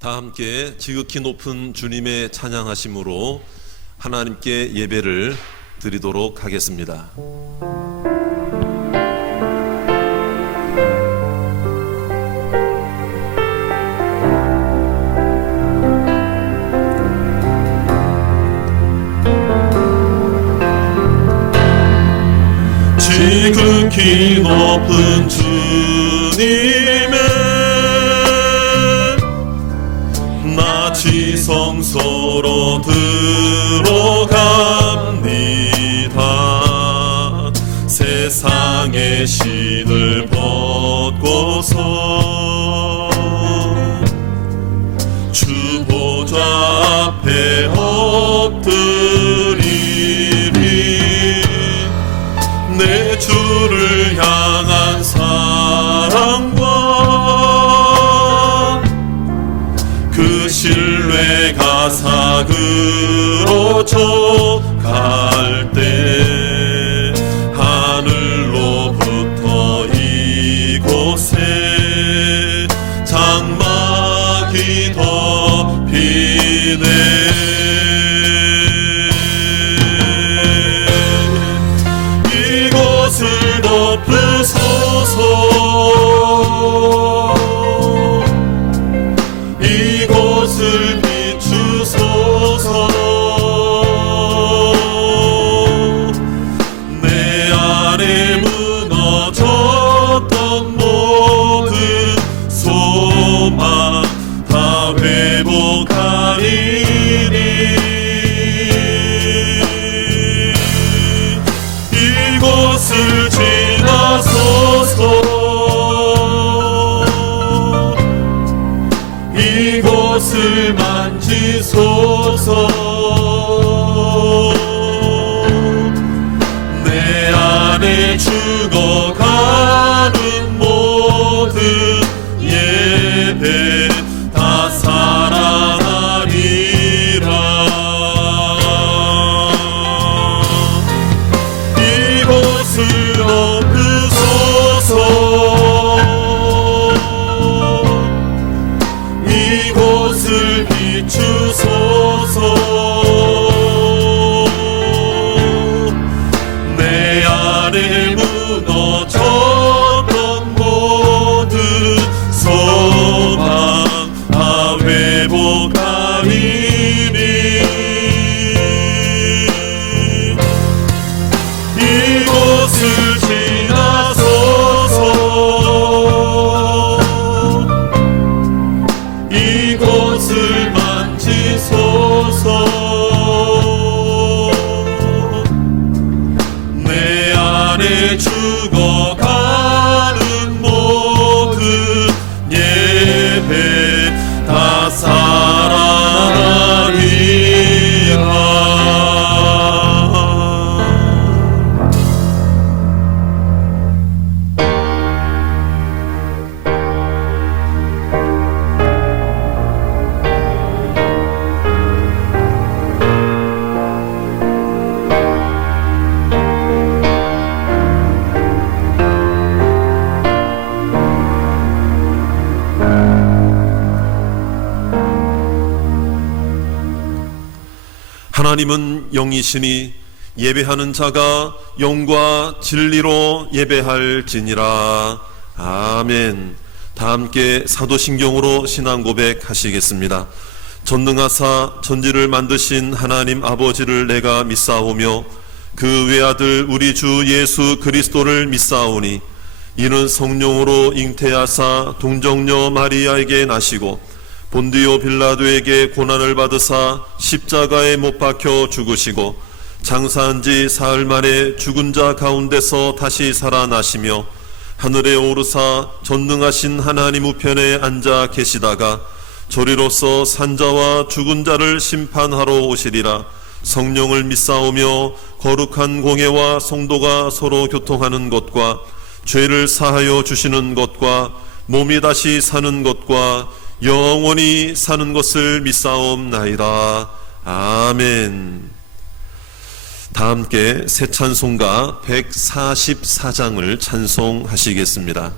다 함께 지극히 높은 주님의 찬양하심으로 하나님께 예배를 드리도록 하겠습니다. 지극히 높은 주님의 나 지성소로 들어갑니다. 세상의 신을 벗고서 주 보좌 앞에 엎드리리. 내 주를 향한 사랑과 그 신뢰가 사그러져 갈 때 하늘로부터 이곳에 장막이 덮이네. 이곳을 덮으소서. 이곳을 비추소서. 내 안에 무너졌던 모든 소망 다 회복하리니. 이곳을 지나소서. 이곳을 만지소서. 내 안에 죽어가는 모든 예배 다 살아나리라. 이곳을 덮으소서. 이곳을 비추소서. 내 안에 무너졌던 모든 소망 다 회복하리니. 이곳을 지나소서. 이곳을 만지소서. 내 안에 죽어가는 모든 예배 다 살아나리라. 하나님은 영이시니 예배하는 자가 영과 진리로 예배할지니라. 아멘. 다 함께 사도신경으로 신앙 고백하시겠습니다. 전능하사 천지를 만드신 하나님 아버지를 내가 믿사오며 그 외아들 우리 주 예수 그리스도를 믿사오니 이는 성령으로 잉태하사 동정녀 마리아에게 나시고 본디오 빌라도에게 고난을 받으사 십자가에 못 박혀 죽으시고 장사한 지 사흘 만에 죽은 자 가운데서 다시 살아나시며 하늘에 오르사 전능하신 하나님 우편에 앉아 계시다가 저리로서 산자와 죽은 자를 심판하러 오시리라. 성령을 믿사오며 거룩한 공예와 성도가 서로 교통하는 것과 죄를 사하여 주시는 것과 몸이 다시 사는 것과 영원히 사는 것을 믿사옵나이다. 아멘. 다 함께 새 찬송가 144장을 찬송하시겠습니다.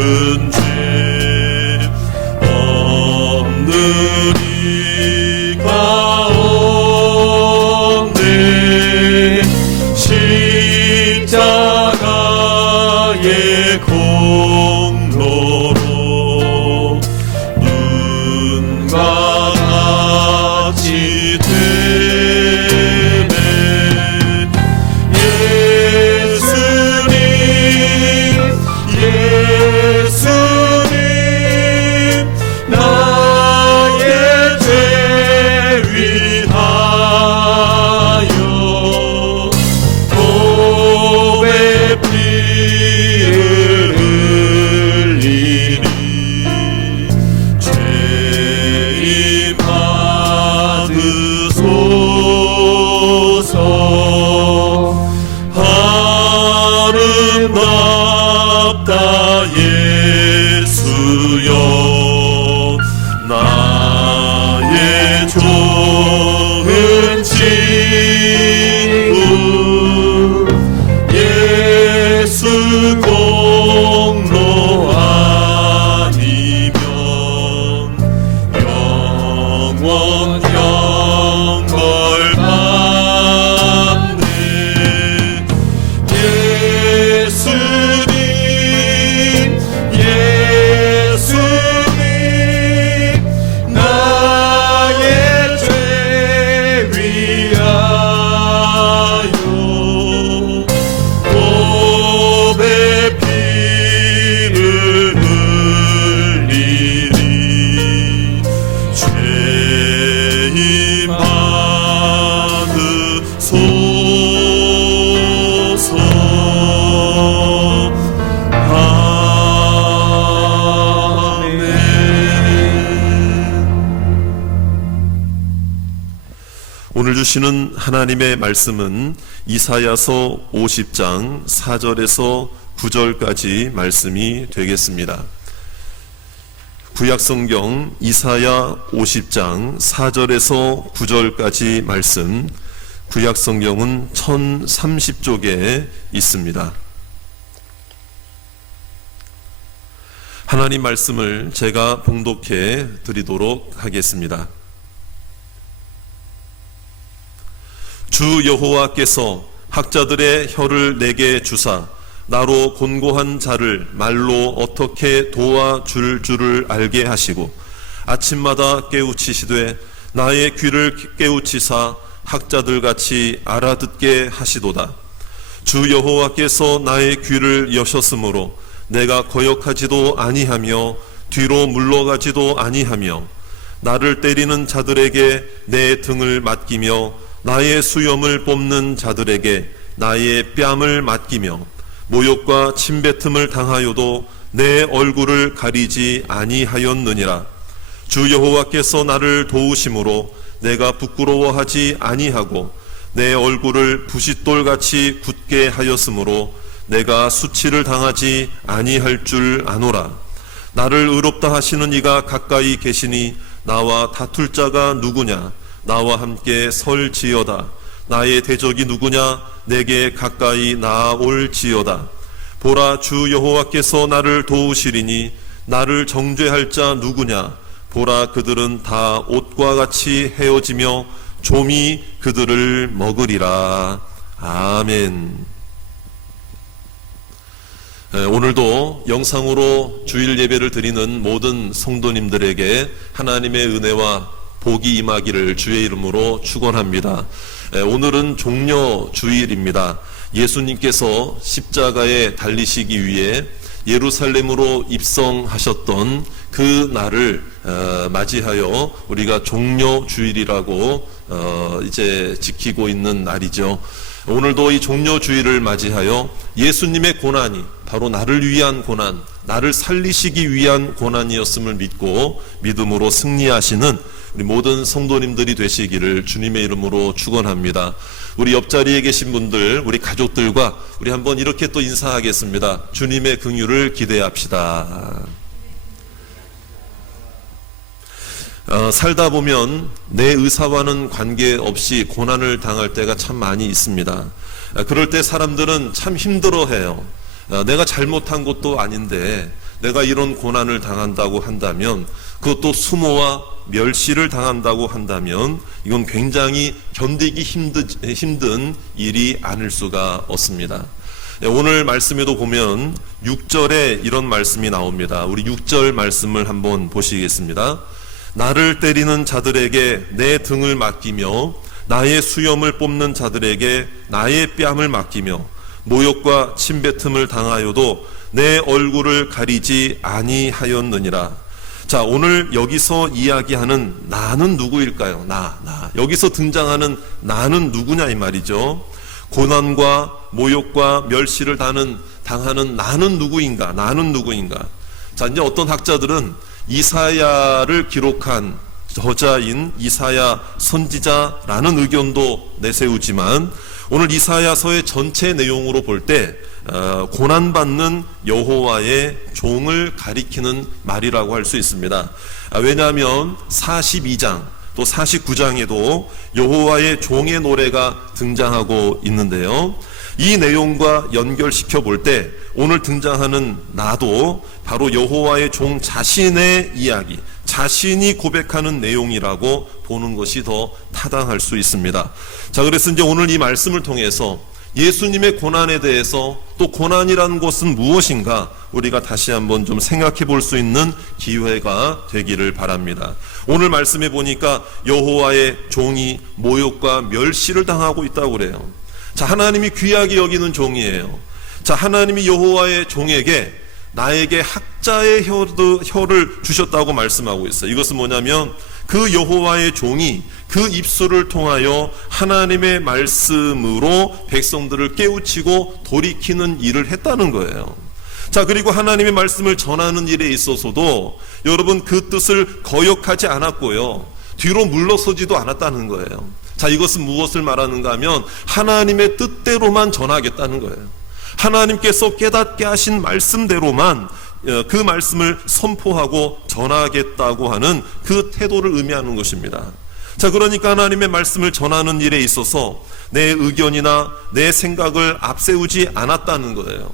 큰 죄 없는 이 가운데 십자가의 공로로 눈과 같이 되네. 예수님 나의 죄 위하여 보배 피를 흘리니 죄임 받으소서. 아름답다 예수여 나의 좋은 친구. 예수 공로 아니면 영원 영걸 받네. 예수님 나의 죄 위하여 보배 피를 흘리니 죄임 받으소서. 오늘 주시는 하나님의 말씀은 이사야서 50장 4절에서 9절까지 말씀이 되겠습니다. 구약성경 이사야 50장 4절에서 9절까지 말씀, 구약성경은 1030쪽에 있습니다. 하나님 말씀을 제가 봉독해 드리도록 하겠습니다. 주 여호와께서 학자들의 혀를 내게 주사 나로 곤고한 자를 말로 어떻게 도와줄 줄을 알게 하시고 아침마다 깨우치시되 나의 귀를 깨우치사 학자들같이 알아듣게 하시도다. 주 여호와께서 나의 귀를 여셨으므로 내가 거역하지도 아니하며 뒤로 물러가지도 아니하며 나를 때리는 자들에게 내 등을 맡기며 나의 수염을 뽑는 자들에게 나의 뺨을 맡기며 모욕과 침뱉음을 당하여도 내 얼굴을 가리지 아니하였느니라. 주 여호와께서 나를 도우심으로 내가 부끄러워하지 아니하고 내 얼굴을 부싯돌같이 굳게 하였으므로 내가 수치를 당하지 아니할 줄 아노라. 나를 의롭다 하시는 이가 가까이 계시니 나와 다툴 자가 누구냐? 나와 함께 설지어다. 나의 대적이 누구냐? 내게 가까이 나아올지어다. 보라, 주 여호와께서 나를 도우시리니 나를 정죄할 자 누구냐? 보라, 그들은 다 옷과 같이 헤어지며 좀이 그들을 먹으리라. 아멘. 오늘도 영상으로 주일 예배를 드리는 모든 성도님들에게 하나님의 은혜와 복이 임하기를 주의 이름으로 축원합니다. 오늘은 종려 주일입니다. 예수님께서 십자가에 달리시기 위해 예루살렘으로 입성하셨던 그 날을 맞이하여 우리가 종려 주일이라고 이제 지키고 있는 날이죠. 오늘도 이 종려 주일을 맞이하여 예수님의 고난이 바로 나를 위한 고난, 나를 살리시기 위한 고난이었음을 믿고 믿음으로 승리하시는 우리 모든 성도님들이 되시기를 주님의 이름으로 축원합니다. 우리 옆자리에 계신 분들, 우리 가족들과 우리 한번 이렇게 또 인사하겠습니다. 주님의 긍휼을 기대합시다. 살다 보면 내 의사와는 관계없이 고난을 당할 때가 참 많이 있습니다. 그럴 때 사람들은 참 힘들어해요. 내가 잘못한 것도 아닌데 내가 이런 고난을 당한다고 한다면, 그것도 수모와 멸시를 당한다고 한다면 이건 굉장히 견디기 힘든 일이 아닐 수가 없습니다. 오늘 말씀에도 보면 6절에 이런 말씀이 나옵니다. 우리 6절 말씀을 한번 보시겠습니다. 나를 때리는 자들에게 내 등을 맡기며 나의 수염을 뽑는 자들에게 나의 뺨을 맡기며 모욕과 침뱉음을 당하여도 내 얼굴을 가리지 아니하였느니라. 자, 오늘 여기서 이야기하는 나는 누구일까요? 나. 여기서 등장하는 나는 누구냐 이 말이죠. 고난과 모욕과 멸시를 당하는 나는 누구인가? 자, 이제 어떤 학자들은 이사야를 기록한 저자인 이사야 선지자라는 의견도 내세우지만, 오늘 이사야서의 전체 내용으로 볼 때 고난받는 여호와의 종을 가리키는 말이라고 할 수 있습니다. 왜냐하면 42장 또 49장에도 여호와의 종의 노래가 등장하고 있는데요. 이 내용과 연결시켜 볼 때 오늘 등장하는 나도 바로 여호와의 종 자신의 이야기, 자신이 고백하는 내용이라고 보는 것이 더 타당할 수 있습니다. 자, 그래서 이제 오늘 이 말씀을 통해서 예수님의 고난에 대해서, 또 고난이라는 것은 무엇인가 우리가 다시 한번 좀 생각해 볼 수 있는 기회가 되기를 바랍니다. 오늘 말씀해 보니까 여호와의 종이 모욕과 멸시를 당하고 있다고 그래요. 자, 하나님이 귀하게 여기는 종이에요. 자, 하나님이 여호와의 종에게 나에게 학자의 혀를 주셨다고 말씀하고 있어요. 이것은 뭐냐면 그 여호와의 종이 그 입술을 통하여 하나님의 말씀으로 백성들을 깨우치고 돌이키는 일을 했다는 거예요. 자, 그리고 하나님의 말씀을 전하는 일에 있어서도 여러분 그 뜻을 거역하지 않았고요, 뒤로 물러서지도 않았다는 거예요. 자, 이것은 무엇을 말하는가 하면 하나님의 뜻대로만 전하겠다는 거예요. 하나님께서 깨닫게 하신 말씀대로만 그 말씀을 선포하고 전하겠다고 하는 그 태도를 의미하는 것입니다. 자, 그러니까 하나님의 말씀을 전하는 일에 있어서 내 의견이나 내 생각을 앞세우지 않았다는 거예요.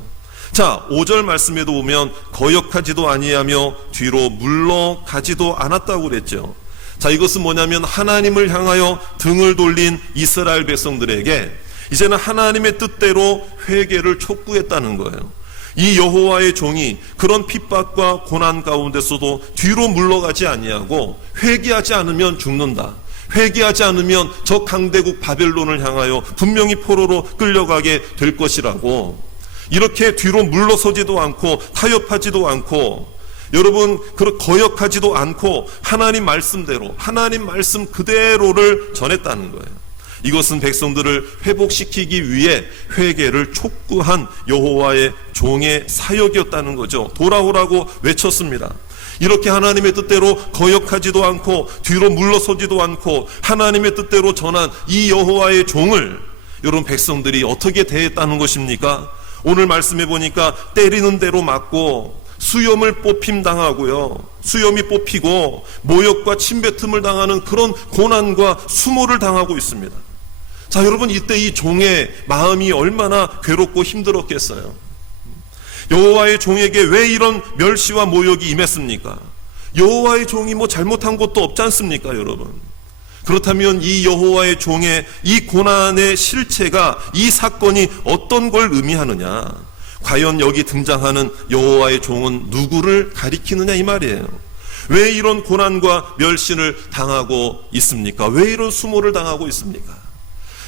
자, 5절 말씀에도 보면 거역하지도 아니하며 뒤로 물러가지도 않았다고 그랬죠. 자, 이것은 뭐냐면 하나님을 향하여 등을 돌린 이스라엘 백성들에게 이제는 하나님의 뜻대로 회개를 촉구했다는 거예요. 이 여호와의 종이 그런 핍박과 고난 가운데서도 뒤로 물러가지 아니하고, 회개하지 않으면 죽는다, 회개하지 않으면 저 강대국 바벨론을 향하여 분명히 포로로 끌려가게 될 것이라고, 이렇게 뒤로 물러서지도 않고 타협하지도 않고, 여러분 거역하지도 않고 하나님 말씀대로, 하나님 말씀 그대로를 전했다는 거예요. 이것은 백성들을 회복시키기 위해 회개를 촉구한 여호와의 종의 사역이었다는 거죠. 돌아오라고 외쳤습니다. 이렇게 하나님의 뜻대로 거역하지도 않고 뒤로 물러서지도 않고 하나님의 뜻대로 전한 이 여호와의 종을 여러분 백성들이 어떻게 대했다는 것입니까? 오늘 말씀해 보니까 때리는 대로 맞고 수염을 뽑힘 당하고요, 수염이 뽑히고 모욕과 침뱉음을 당하는 그런 고난과 수모를 당하고 있습니다. 자, 여러분 이때 이 종의 마음이 얼마나 괴롭고 힘들었겠어요. 여호와의 종에게 왜 이런 멸시와 모욕이 임했습니까? 여호와의 종이 뭐 잘못한 것도 없지 않습니까, 여러분? 그렇다면 이 여호와의 종의 이 고난의 실체가, 이 사건이 어떤 걸 의미하느냐? 과연 여기 등장하는 여호와의 종은 누구를 가리키느냐 이 말이에요. 왜 이런 고난과 멸시를 당하고 있습니까? 왜 이런 수모를 당하고 있습니까?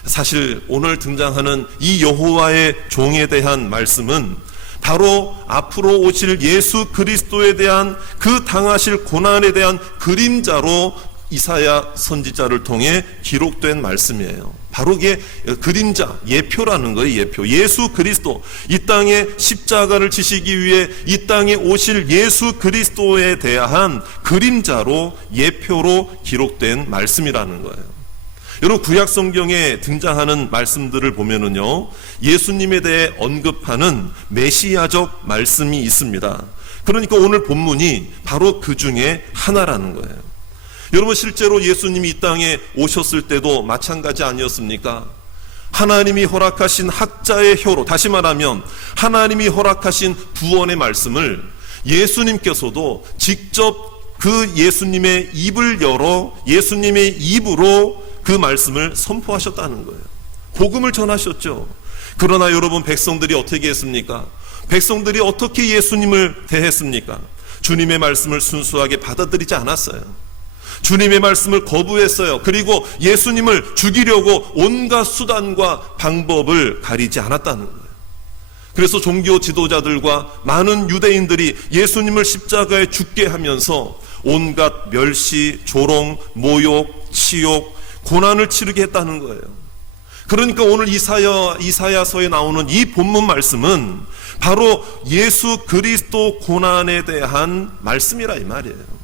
사실 오늘 등장하는 이 여호와의 종에 대한 말씀은 바로 앞으로 오실 예수 그리스도에 대한 그 당하실 고난에 대한 그림자로 이사야 선지자를 통해 기록된 말씀이에요. 바로 이게 그림자, 예표라는 거예요. 예표. 예수 그리스도, 이 땅에 십자가를 지시기 위해 이 땅에 오실 예수 그리스도에 대한 그림자로, 예표로 기록된 말씀이라는 거예요. 여러분 구약 성경에 등장하는 말씀들을 보면은요, 예수님에 대해 언급하는 메시아적 말씀이 있습니다. 그러니까 오늘 본문이 바로 그 중에 하나라는 거예요. 여러분 실제로 예수님이 이 땅에 오셨을 때도 마찬가지 아니었습니까? 하나님이 허락하신 학자의 혀로, 다시 말하면 하나님이 허락하신 구원의 말씀을 예수님께서도 직접 그 예수님의 입을 열어 예수님의 입으로 그 말씀을 선포하셨다는 거예요. 복음을 전하셨죠. 그러나 여러분, 백성들이 어떻게 했습니까? 백성들이 어떻게 예수님을 대했습니까? 주님의 말씀을 순수하게 받아들이지 않았어요. 주님의 말씀을 거부했어요. 그리고 예수님을 죽이려고 온갖 수단과 방법을 가리지 않았다는 거예요. 그래서 종교 지도자들과 많은 유대인들이 예수님을 십자가에 죽게 하면서 온갖 멸시, 조롱, 모욕, 치욕, 고난을 치르게 했다는 거예요. 그러니까 오늘 이사야서에 나오는 이 본문 말씀은 바로 예수 그리스도 고난에 대한 말씀이라 이 말이에요.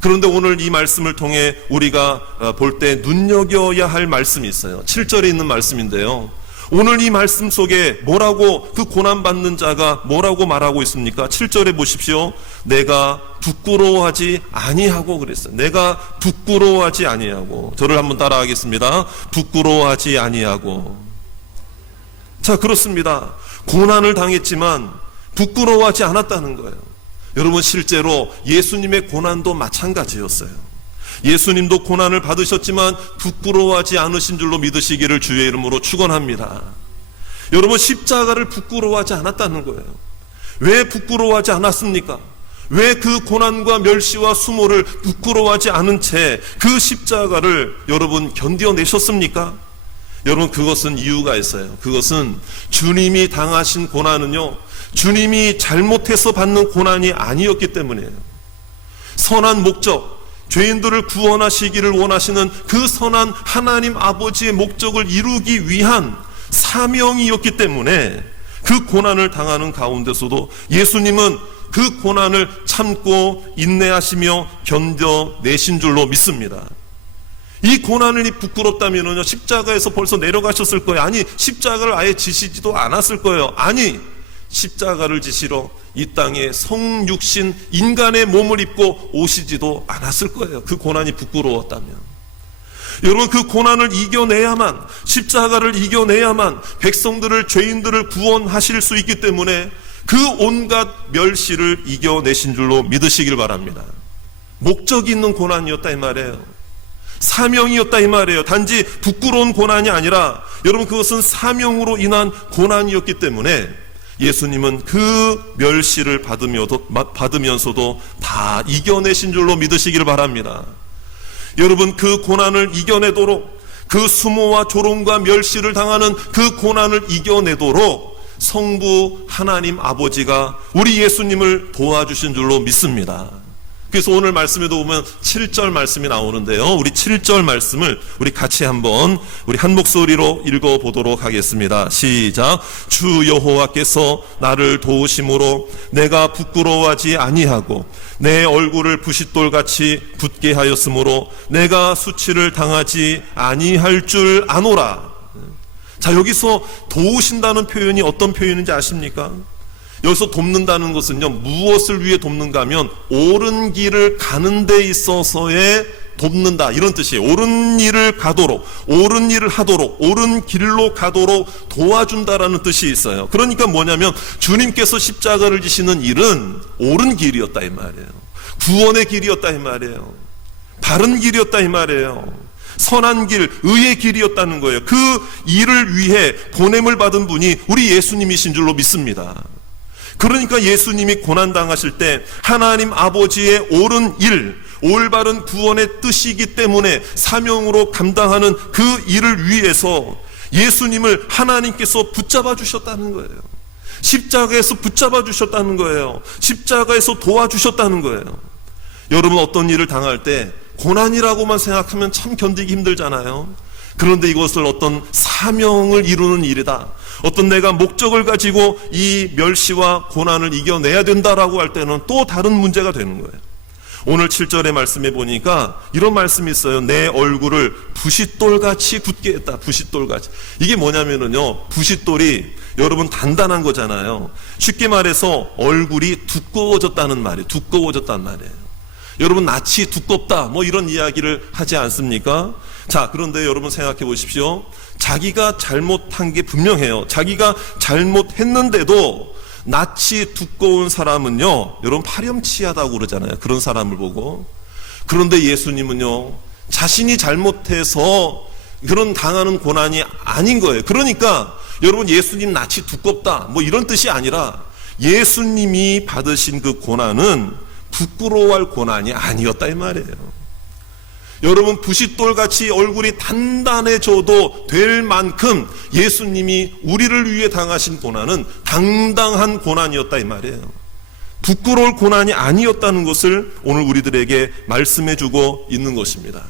그런데 오늘 이 말씀을 통해 우리가 볼 때 눈여겨야 할 말씀이 있어요. 7절에 있는 말씀인데요. 오늘 이 말씀 속에 뭐라고, 그 고난받는 자가 뭐라고 말하고 있습니까? 7절에 보십시오. 내가 부끄러워하지 아니하고 그랬어요. 내가 부끄러워하지 아니하고. 저를 한번 따라하겠습니다. 부끄러워하지 아니하고. 자, 그렇습니다. 고난을 당했지만 부끄러워하지 않았다는 거예요. 여러분, 실제로 예수님의 고난도 마찬가지였어요. 예수님도 고난을 받으셨지만 부끄러워하지 않으신 줄로 믿으시기를 주의 이름으로 축원합니다. 여러분, 십자가를 부끄러워하지 않았다는 거예요. 왜 부끄러워하지 않았습니까? 왜 그 고난과 멸시와 수모를 부끄러워하지 않은 채 그 십자가를 여러분 견뎌내셨습니까? 여러분, 그것은 이유가 있어요. 그것은 주님이 당하신 고난은요, 주님이 잘못해서 받는 고난이 아니었기 때문이에요. 선한 목적, 죄인들을 구원하시기를 원하시는 그 선한 하나님 아버지의 목적을 이루기 위한 사명이었기 때문에 그 고난을 당하는 가운데서도 예수님은 그 고난을 참고 인내하시며 견뎌내신 줄로 믿습니다. 이 고난이 부끄럽다면요, 십자가에서 벌써 내려가셨을 거예요. 아니, 십자가를 아예 지시지도 않았을 거예요. 아니, 십자가를 지시러 이 땅에 성육신 인간의 몸을 입고 오시지도 않았을 거예요. 그 고난이 부끄러웠다면. 여러분, 그 고난을 이겨내야만, 십자가를 이겨내야만 백성들을, 죄인들을 구원하실 수 있기 때문에 그 온갖 멸시를 이겨내신 줄로 믿으시길 바랍니다. 목적이 있는 고난이었다 이 말이에요. 사명이었다 이 말이에요. 단지 부끄러운 고난이 아니라 여러분, 그것은 사명으로 인한 고난이었기 때문에 예수님은 그 멸시를 받으면서도 다 이겨내신 줄로 믿으시길 바랍니다. 여러분, 그 고난을 이겨내도록, 그 수모와 조롱과 멸시를 당하는 그 고난을 이겨내도록 성부 하나님 아버지가 우리 예수님을 도와주신 줄로 믿습니다. 그래서 오늘 말씀에도 보면 7절 말씀이 나오는데요. 우리 7절 말씀을 우리 같이 한번 우리 한 목소리로 읽어보도록 하겠습니다. 시작. 주 여호와께서 나를 도우심으로 내가 부끄러워하지 아니하고 내 얼굴을 부싯돌같이 붓게 하였으므로 내가 수치를 당하지 아니할 줄 아노라. 자, 여기서 도우신다는 표현이 어떤 표현인지 아십니까? 여기서 돕는다는 것은요, 무엇을 위해 돕는가 하면 옳은 길을 가는 데 있어서의 돕는다, 이런 뜻이에요. 옳은 일을 가도록, 옳은 일을 하도록, 옳은 길로 가도록 도와준다라는 뜻이 있어요. 그러니까 뭐냐면 주님께서 십자가를 지시는 일은 옳은 길이었다 이 말이에요. 구원의 길이었다 이 말이에요. 바른 길이었다 이 말이에요. 선한 길, 의의 길이었다는 거예요. 그 일을 위해 보냄을 받은 분이 우리 예수님이신 줄로 믿습니다. 그러니까 예수님이 고난당하실 때 하나님 아버지의 옳은 일, 올바른 구원의 뜻이기 때문에 사명으로 감당하는 그 일을 위해서 예수님을 하나님께서 붙잡아 주셨다는 거예요. 십자가에서 붙잡아 주셨다는 거예요. 십자가에서 도와주셨다는 거예요. 여러분, 어떤 일을 당할 때 고난이라고만 생각하면 참 견디기 힘들잖아요. 그런데 이것을 어떤 사명을 이루는 일이다, 어떤 내가 목적을 가지고 이 멸시와 고난을 이겨내야 된다라고 할 때는 또 다른 문제가 되는 거예요. 오늘 7절의 말씀에 보니까 이런 말씀이 있어요. 내 얼굴을 부싯돌같이 굳게 했다. 부싯돌같이. 이게 뭐냐면은요, 부싯돌이 여러분 단단한 거잖아요. 쉽게 말해서 얼굴이 두꺼워졌다는 말이에요. 두꺼워졌다는 말이에요. 여러분, 낯이 두껍다, 뭐 이런 이야기를 하지 않습니까? 자, 그런데 여러분 생각해 보십시오. 자기가 잘못한 게 분명해요. 자기가 잘못했는데도 낯이 두꺼운 사람은요, 여러분 파렴치하다고 그러잖아요. 그런 사람을 보고. 그런데 예수님은요, 자신이 잘못해서 그런 당하는 고난이 아닌 거예요. 그러니까 여러분 예수님 낯이 두껍다 뭐 이런 뜻이 아니라 예수님이 받으신 그 고난은 부끄러워할 고난이 아니었다 이 말이에요. 여러분 부싯돌같이 얼굴이 단단해져도 될 만큼 예수님이 우리를 위해 당하신 고난은 당당한 고난이었다 이 말이에요. 부끄러울 고난이 아니었다는 것을 오늘 우리들에게 말씀해주고 있는 것입니다.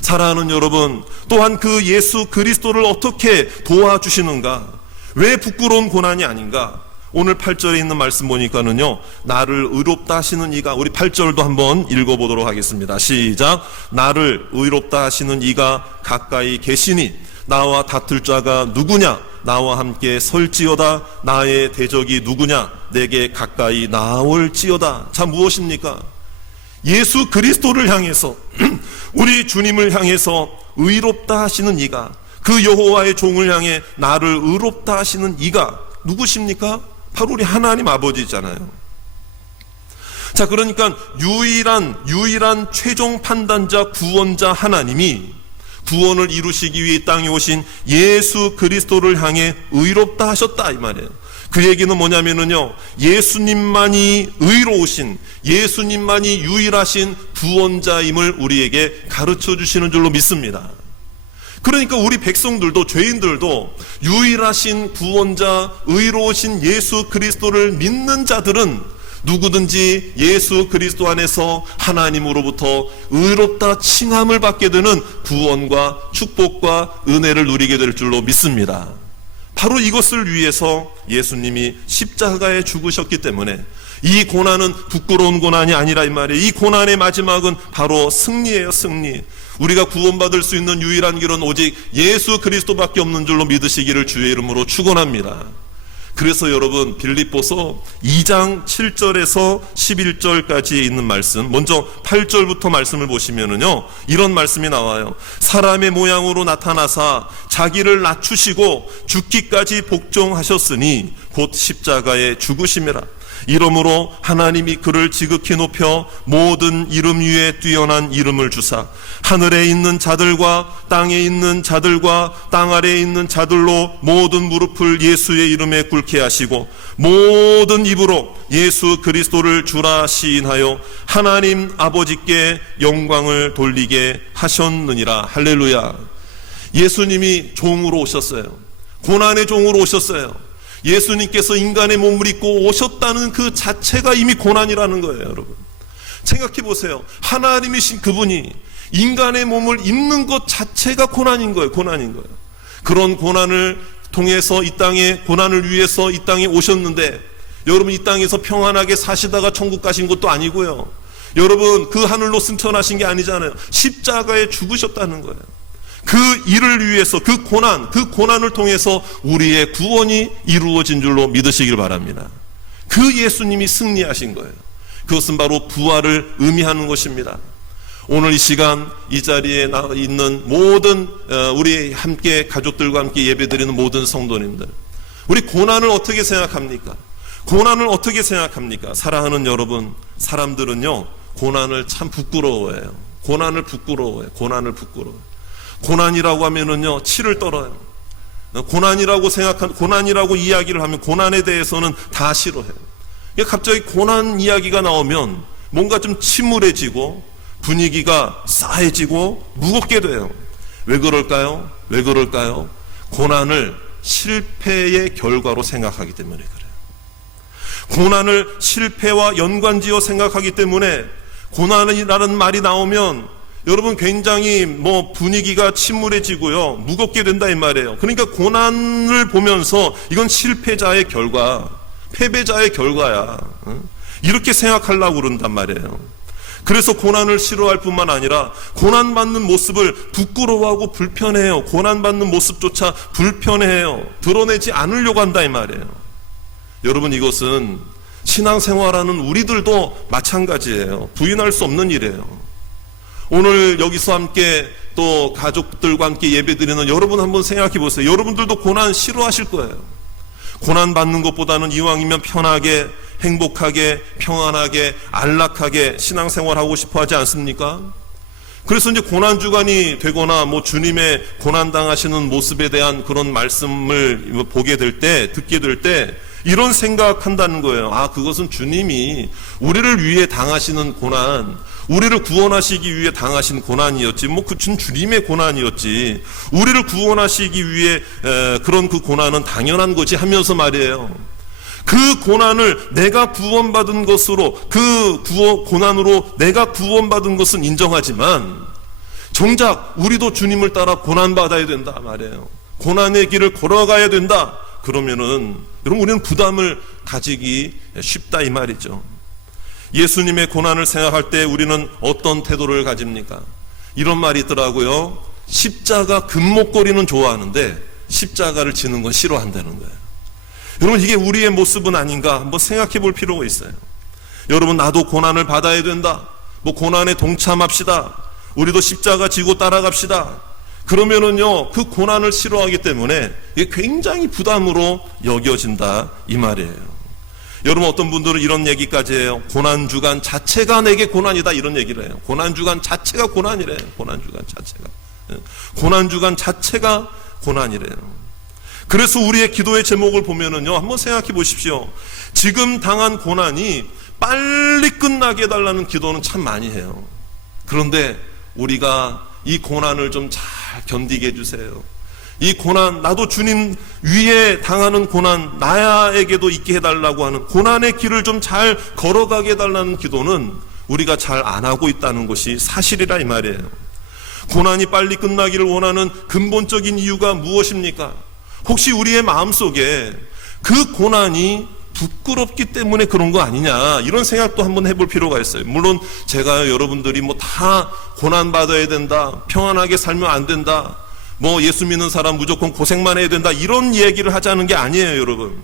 사랑하는 여러분, 또한 그 예수 그리스도를 어떻게 도와주시는가? 왜 부끄러운 고난이 아닌가? 오늘 8절에 있는 말씀 보니까는요, 나를 의롭다 하시는 이가, 우리 8절도 한번 읽어보도록 하겠습니다. 시작. 나를 의롭다 하시는 이가 가까이 계시니 나와 다툴 자가 누구냐? 나와 함께 설지어다. 나의 대적이 누구냐? 내게 가까이 나올지어다. 자, 무엇입니까? 예수 그리스도를 향해서 우리 주님을 향해서 의롭다 하시는 이가, 그 여호와의 종을 향해 나를 의롭다 하시는 이가 누구십니까? 바로 우리 하나님 아버지잖아요. 자, 그러니까 유일한 최종 판단자 구원자 하나님이 구원을 이루시기 위해 이 땅에 오신 예수 그리스도를 향해 의롭다 하셨다 이 말이에요. 그 얘기는 뭐냐면은요, 예수님만이 의로우신, 예수님만이 유일하신 구원자임을 우리에게 가르쳐 주시는 줄로 믿습니다. 그러니까 우리 백성들도, 죄인들도 유일하신 구원자, 의로우신 예수 그리스도를 믿는 자들은 누구든지 예수 그리스도 안에서 하나님으로부터 의롭다 칭함을 받게 되는 구원과 축복과 은혜를 누리게 될 줄로 믿습니다. 바로 이것을 위해서 예수님이 십자가에 죽으셨기 때문에 이 고난은 부끄러운 고난이 아니라 이 말이에요. 이 고난의 마지막은 바로 승리예요, 승리. 우리가 구원받을 수 있는 유일한 길은 오직 예수 그리스도밖에 없는 줄로 믿으시기를 주의 이름으로 축원합니다. 그래서 여러분 빌립보서 2장 7절에서 11절까지에 있는 말씀, 먼저 8절부터 말씀을 보시면은요, 이런 말씀이 나와요. 사람의 모양으로 나타나사 자기를 낮추시고 죽기까지 복종하셨으니 곧 십자가에 죽으심이라. 이러므로 하나님이 그를 지극히 높여 모든 이름 위에 뛰어난 이름을 주사 하늘에 있는 자들과 땅에 있는 자들과 땅 아래에 있는 자들로 모든 무릎을 예수의 이름에 꿇게 하시고 모든 입으로 예수 그리스도를 주라 시인하여 하나님 아버지께 영광을 돌리게 하셨느니라. 할렐루야. 예수님이 종으로 오셨어요. 고난의 종으로 오셨어요. 예수님께서 인간의 몸을 입고 오셨다는 그 자체가 이미 고난이라는 거예요, 여러분. 생각해 보세요. 하나님이신 그분이 인간의 몸을 입는 것 자체가 고난인 거예요, 고난인 거예요. 그런 고난을 통해서 이 땅에, 고난을 위해서 이 땅에 오셨는데, 여러분 이 땅에서 평안하게 사시다가 천국 가신 것도 아니고요. 여러분 그 하늘로 승천하신 게 아니잖아요. 십자가에 죽으셨다는 거예요. 그 일을 위해서, 그 고난을 통해서 우리의 구원이 이루어진 줄로 믿으시길 바랍니다. 그 예수님이 승리하신 거예요. 그것은 바로 부활을 의미하는 것입니다. 오늘 이 시간 이 자리에 있는 모든 우리 함께 가족들과 함께 예배드리는 모든 성도님들, 우리 고난을 어떻게 생각합니까? 고난을 어떻게 생각합니까? 사랑하는 여러분, 사람들은요 고난을 참 부끄러워해요. 고난을 부끄러워해요. 고난이라고 하면은요 치를 떨어요. 고난이라고 이야기를 하면 고난에 대해서는 다 싫어해요. 갑자기 고난 이야기가 나오면 뭔가 좀 침울해지고 분위기가 싸해지고 무겁게 돼요. 왜 그럴까요? 고난을 실패의 결과로 생각하기 때문에 그래요. 고난을 실패와 연관지어 생각하기 때문에 고난이라는 말이 나오면 여러분 굉장히 분위기가 침울해지고요, 무겁게 된다 이 말이에요. 그러니까 고난을 보면서 이건 실패자의 결과, 패배자의 결과야, 이렇게 생각하려고 그런단 말이에요. 그래서 고난을 싫어할 뿐만 아니라 고난받는 모습을 부끄러워하고 불편해해요. 고난받는 모습조차 불편해해요. 드러내지 않으려고 한다 이 말이에요. 여러분 이것은 신앙생활하는 우리들도 마찬가지예요. 부인할 수 없는 일이에요. 오늘 여기서 함께 또 가족들과 함께 예배드리는 여러분 한번 생각해 보세요. 여러분들도 고난 싫어하실 거예요. 고난 받는 것보다는 이왕이면 편하게, 행복하게, 평안하게, 안락하게 신앙생활하고 싶어 하지 않습니까? 그래서 이제 고난주간이 되거나 주님의 고난당하시는 모습에 대한 그런 말씀을 보게 될 때, 듣게 될 때 이런 생각한다는 거예요. 아, 그것은 주님이 우리를 위해 당하시는 고난, 우리를 구원하시기 위해 당하신 고난이었지, 그건 주님의 고난이었지, 우리를 구원하시기 위해 그런 그 고난은 당연한 거지 하면서 말이에요. 그 고난을 내가 구원받은 것으로, 고난으로 내가 구원받은 것은 인정하지만 정작 우리도 주님을 따라 고난받아야 된다 말이에요. 고난의 길을 걸어가야 된다. 그러면은 여러분, 우리는 부담을 가지기 쉽다 이 말이죠. 예수님의 고난을 생각할 때 우리는 어떤 태도를 가집니까? 이런 말이 있더라고요. 십자가 금목걸이는 좋아하는데 십자가를 지는 건 싫어한다는 거예요. 여러분, 이게 우리의 모습은 아닌가 한번 생각해 볼 필요가 있어요. 여러분, 나도 고난을 받아야 된다, 고난에 동참합시다, 우리도 십자가 지고 따라갑시다, 그러면은요 그 고난을 싫어하기 때문에 이게 굉장히 부담으로 여겨진다 이 말이에요. 여러분, 어떤 분들은 이런 얘기까지 해요. 고난주간 자체가 내게 고난이다, 이런 얘기를 해요. 고난주간 자체가 고난이래요. 고난주간 자체가 고난이래요. 그래서 우리의 기도의 제목을 보면은요, 한번 생각해 보십시오. 지금 당한 고난이 빨리 끝나게 해달라는 기도는 참 많이 해요. 그런데 우리가 이 고난을 좀 잘 견디게 해주세요. 이 고난, 나도 주님 위에 당하는 고난 나에게도 있게 해달라고 하는 고난의 길을 좀 잘 걸어가게 해달라는 기도는 우리가 잘 안 하고 있다는 것이 사실이라 이 말이에요. 고난이 빨리 끝나기를 원하는 근본적인 이유가 무엇입니까? 혹시 우리의 마음속에 그 고난이 부끄럽기 때문에 그런 거 아니냐, 이런 생각도 한번 해볼 필요가 있어요. 물론 제가 여러분들이 다 고난받아야 된다, 평안하게 살면 안 된다, 예수 믿는 사람 무조건 고생만 해야 된다, 이런 얘기를 하자는 게 아니에요. 여러분,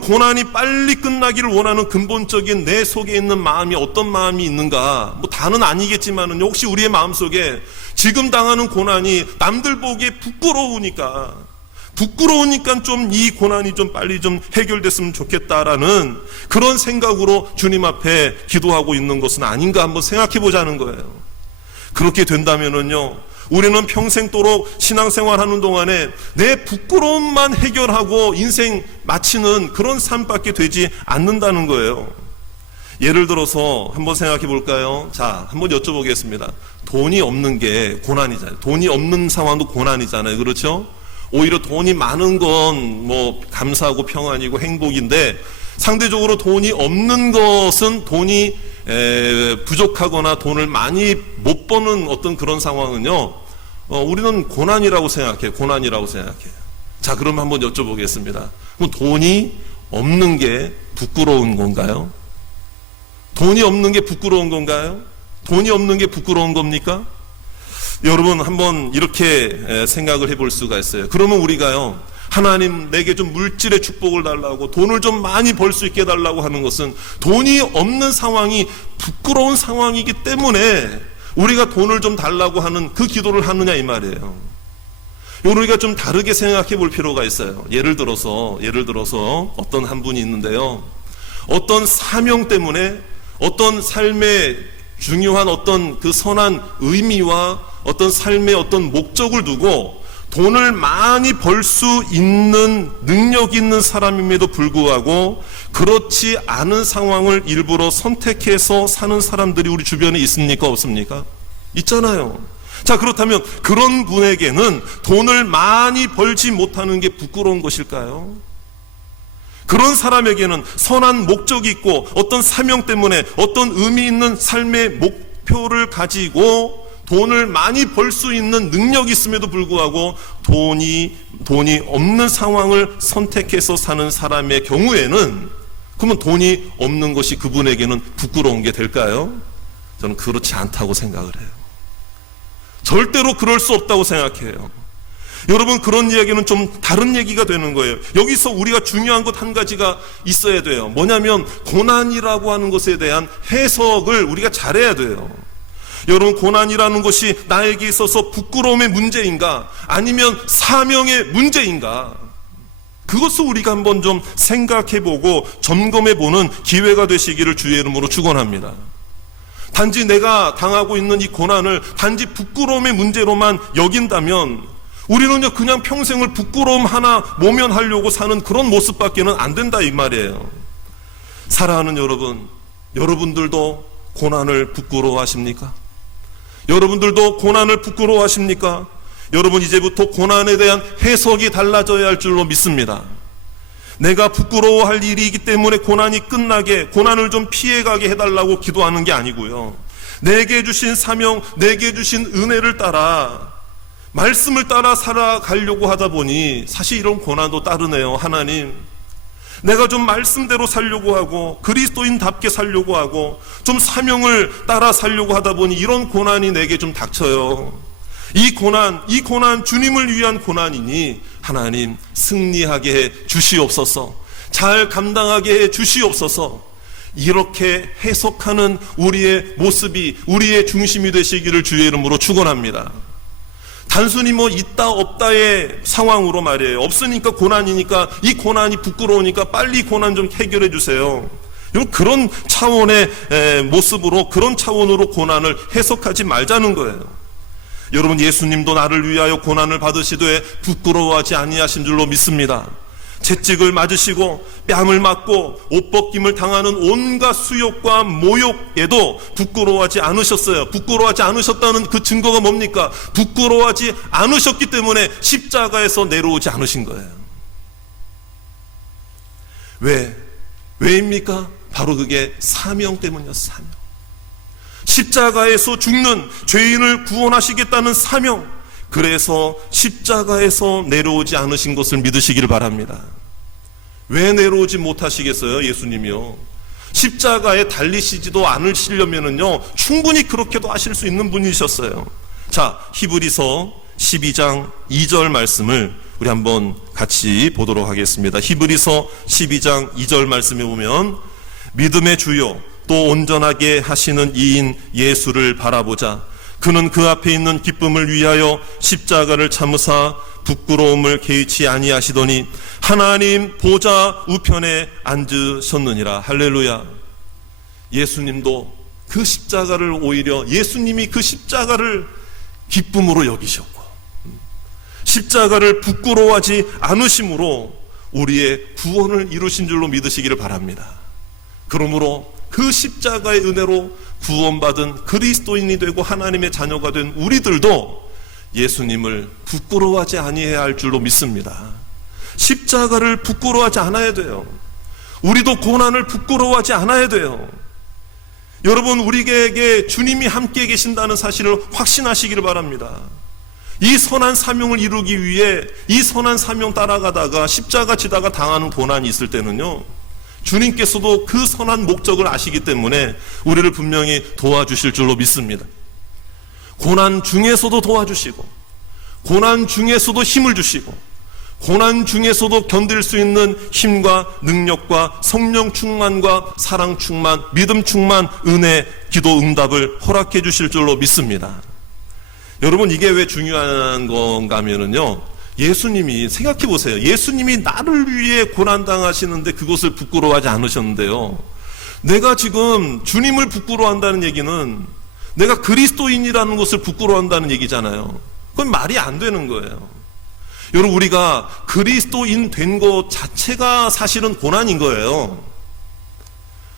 고난이 빨리 끝나기를 원하는 근본적인 내 속에 있는 마음이 어떤 마음이 있는가, 다는 아니겠지만은 혹시 우리의 마음속에 지금 당하는 고난이 남들 보기에 부끄러우니까 좀 이 고난이 좀 빨리 좀 해결됐으면 좋겠다라는 그런 생각으로 주님 앞에 기도하고 있는 것은 아닌가 한번 생각해 보자는 거예요. 그렇게 된다면은요, 우리는 평생도록 신앙생활하는 동안에 내 부끄러움만 해결하고 인생 마치는 그런 삶밖에 되지 않는다는 거예요. 예를 들어서 한번 생각해 볼까요? 자, 한번 여쭤보겠습니다. 돈이 없는 게 고난이잖아요. 돈이 없는 상황도 고난이잖아요. 그렇죠? 오히려 돈이 많은 건 감사하고 평안이고 행복인데, 상대적으로 돈이 없는 것은 돈이 부족하거나 돈을 많이 못 버는 어떤 그런 상황은요, 우리는 고난이라고 생각해요. 자, 그럼 한번 여쭤보겠습니다. 그럼 돈이 없는 게 부끄러운 건가요? 돈이 없는 게 부끄러운 건가요? 돈이 없는 게 부끄러운 겁니까? 여러분, 한번 이렇게 생각을 해볼 수가 있어요. 그러면 우리가요, 하나님 내게 좀 물질의 축복을 달라고, 돈을 좀 많이 벌 수 있게 해달라고 하는 것은 돈이 없는 상황이 부끄러운 상황이기 때문에 우리가 돈을 좀 달라고 하는 그 기도를 하느냐 이 말이에요. 우리가 좀 다르게 생각해 볼 필요가 있어요. 예를 들어서 어떤 한 분이 있는데요, 어떤 사명 때문에 어떤 삶의 중요한 어떤 그 선한 의미와 어떤 삶의 어떤 목적을 두고 돈을 많이 벌 수 있는 능력 있는 사람임에도 불구하고 그렇지 않은 상황을 일부러 선택해서 사는 사람들이 우리 주변에 있습니까? 없습니까? 있잖아요. 자, 그렇다면 그런 분에게는 돈을 많이 벌지 못하는 게 부끄러운 것일까요? 그런 사람에게는 선한 목적이 있고 어떤 사명 때문에 어떤 의미 있는 삶의 목표를 가지고 돈을 많이 벌 수 있는 능력이 있음에도 불구하고 돈이 없는 상황을 선택해서 사는 사람의 경우에는, 그러면 돈이 없는 것이 그분에게는 부끄러운 게 될까요? 저는 그렇지 않다고 생각을 해요. 절대로 그럴 수 없다고 생각해요. 여러분, 그런 이야기는 좀 다른 얘기가 되는 거예요. 여기서 우리가 중요한 것 한 가지가 있어야 돼요. 뭐냐면 고난이라고 하는 것에 대한 해석을 우리가 잘해야 돼요. 여러분, 고난이라는 것이 나에게 있어서 부끄러움의 문제인가, 아니면 사명의 문제인가, 그것을 우리가 한번 좀 생각해보고 점검해보는 기회가 되시기를 주의 이름으로 축원합니다. 단지 내가 당하고 있는 이 고난을 단지 부끄러움의 문제로만 여긴다면 우리는요 그냥 평생을 부끄러움 하나 모면하려고 사는 그런 모습밖에는 안 된다 이 말이에요. 사랑하는 여러분, 여러분들도 고난을 부끄러워하십니까? 여러분들도 고난을 부끄러워하십니까? 여러분 이제부터 고난에 대한 해석이 달라져야 할 줄로 믿습니다. 내가 부끄러워할 일이기 때문에 고난이 끝나게, 고난을 좀 피해가게 해달라고 기도하는 게 아니고요, 내게 주신 사명, 내게 주신 은혜를 따라, 말씀을 따라 살아가려고 하다 보니 사실 이런 고난도 따르네요. 하나님, 내가 좀 말씀대로 살려고 하고 그리스도인답게 살려고 하고 좀 사명을 따라 살려고 하다 보니 이런 고난이 내게 좀 닥쳐요. 이 고난 주님을 위한 고난이니 하나님 승리하게 해 주시옵소서, 잘 감당하게 해 주시옵소서. 이렇게 해석하는 우리의 모습이, 우리의 중심이 되시기를 주의 이름으로 축원합니다. 단순히 뭐 있다 없다의 상황으로 말이에요. 없으니까 고난이니까, 이 고난이 부끄러우니까 빨리 고난 좀 해결해 주세요. 그런 차원의 모습으로, 그런 차원으로 고난을 해석하지 말자는 거예요. 여러분, 예수님도 나를 위하여 고난을 받으시되 부끄러워하지 아니하신 줄로 믿습니다. 채찍을 맞으시고 뺨을 맞고 옷벗김을 당하는 온갖 수욕과 모욕에도 부끄러워하지 않으셨어요. 부끄러워하지 않으셨다는 그 증거가 뭡니까? 부끄러워하지 않으셨기 때문에 십자가에서 내려오지 않으신 거예요. 왜입니까? 바로 그게 사명 때문이었어요. 사명. 십자가에서 죽는 죄인을 구원하시겠다는 사명, 그래서 십자가에서 내려오지 않으신 것을 믿으시기를 바랍니다. 왜 내려오지 못하시겠어요? 예수님이요, 십자가에 달리시지도 않으시려면은요 충분히 그렇게도 하실 수 있는 분이셨어요. 자, 히브리서 12장 2절 말씀을 우리 한번 같이 보도록 하겠습니다. 히브리서 12장 2절 말씀에 보면, 믿음의 주요 또 온전하게 하시는 이인 예수를 바라보자. 그는 그 앞에 있는 기쁨을 위하여 십자가를 참으사 부끄러움을 개의치 아니하시더니 하나님 보좌 우편에 앉으셨느니라. 할렐루야. 예수님도 그 십자가를, 오히려 예수님이 그 십자가를 기쁨으로 여기셨고 십자가를 부끄러워하지 않으심으로 우리의 구원을 이루신 줄로 믿으시기를 바랍니다. 그러므로 그 십자가의 은혜로 구원받은 그리스도인이 되고 하나님의 자녀가 된 우리들도 예수님을 부끄러워하지 아니해야 할 줄로 믿습니다. 십자가를 부끄러워하지 않아야 돼요. 우리도 고난을 부끄러워하지 않아야 돼요. 여러분, 우리에게 주님이 함께 계신다는 사실을 확신하시기를 바랍니다. 이 선한 사명을 이루기 위해 이 선한 사명 따라가다가 십자가 지다가 당하는 고난이 있을 때는요, 주님께서도 그 선한 목적을 아시기 때문에 우리를 분명히 도와주실 줄로 믿습니다. 고난 중에서도 도와주시고, 고난 중에서도 힘을 주시고, 고난 중에서도 견딜 수 있는 힘과 능력과 성령 충만과 사랑 충만, 믿음 충만, 은혜, 기도 응답을 허락해 주실 줄로 믿습니다. 여러분, 이게 왜 중요한 건가 하면은요, 예수님이, 생각해 보세요. 예수님이 나를 위해 고난당하시는데 그것을 부끄러워하지 않으셨는데요, 내가 지금 주님을 부끄러워한다는 얘기는 내가 그리스도인이라는 것을 부끄러워한다는 얘기잖아요. 그건 말이 안 되는 거예요. 여러분, 우리가 그리스도인 된 것 자체가 사실은 고난인 거예요.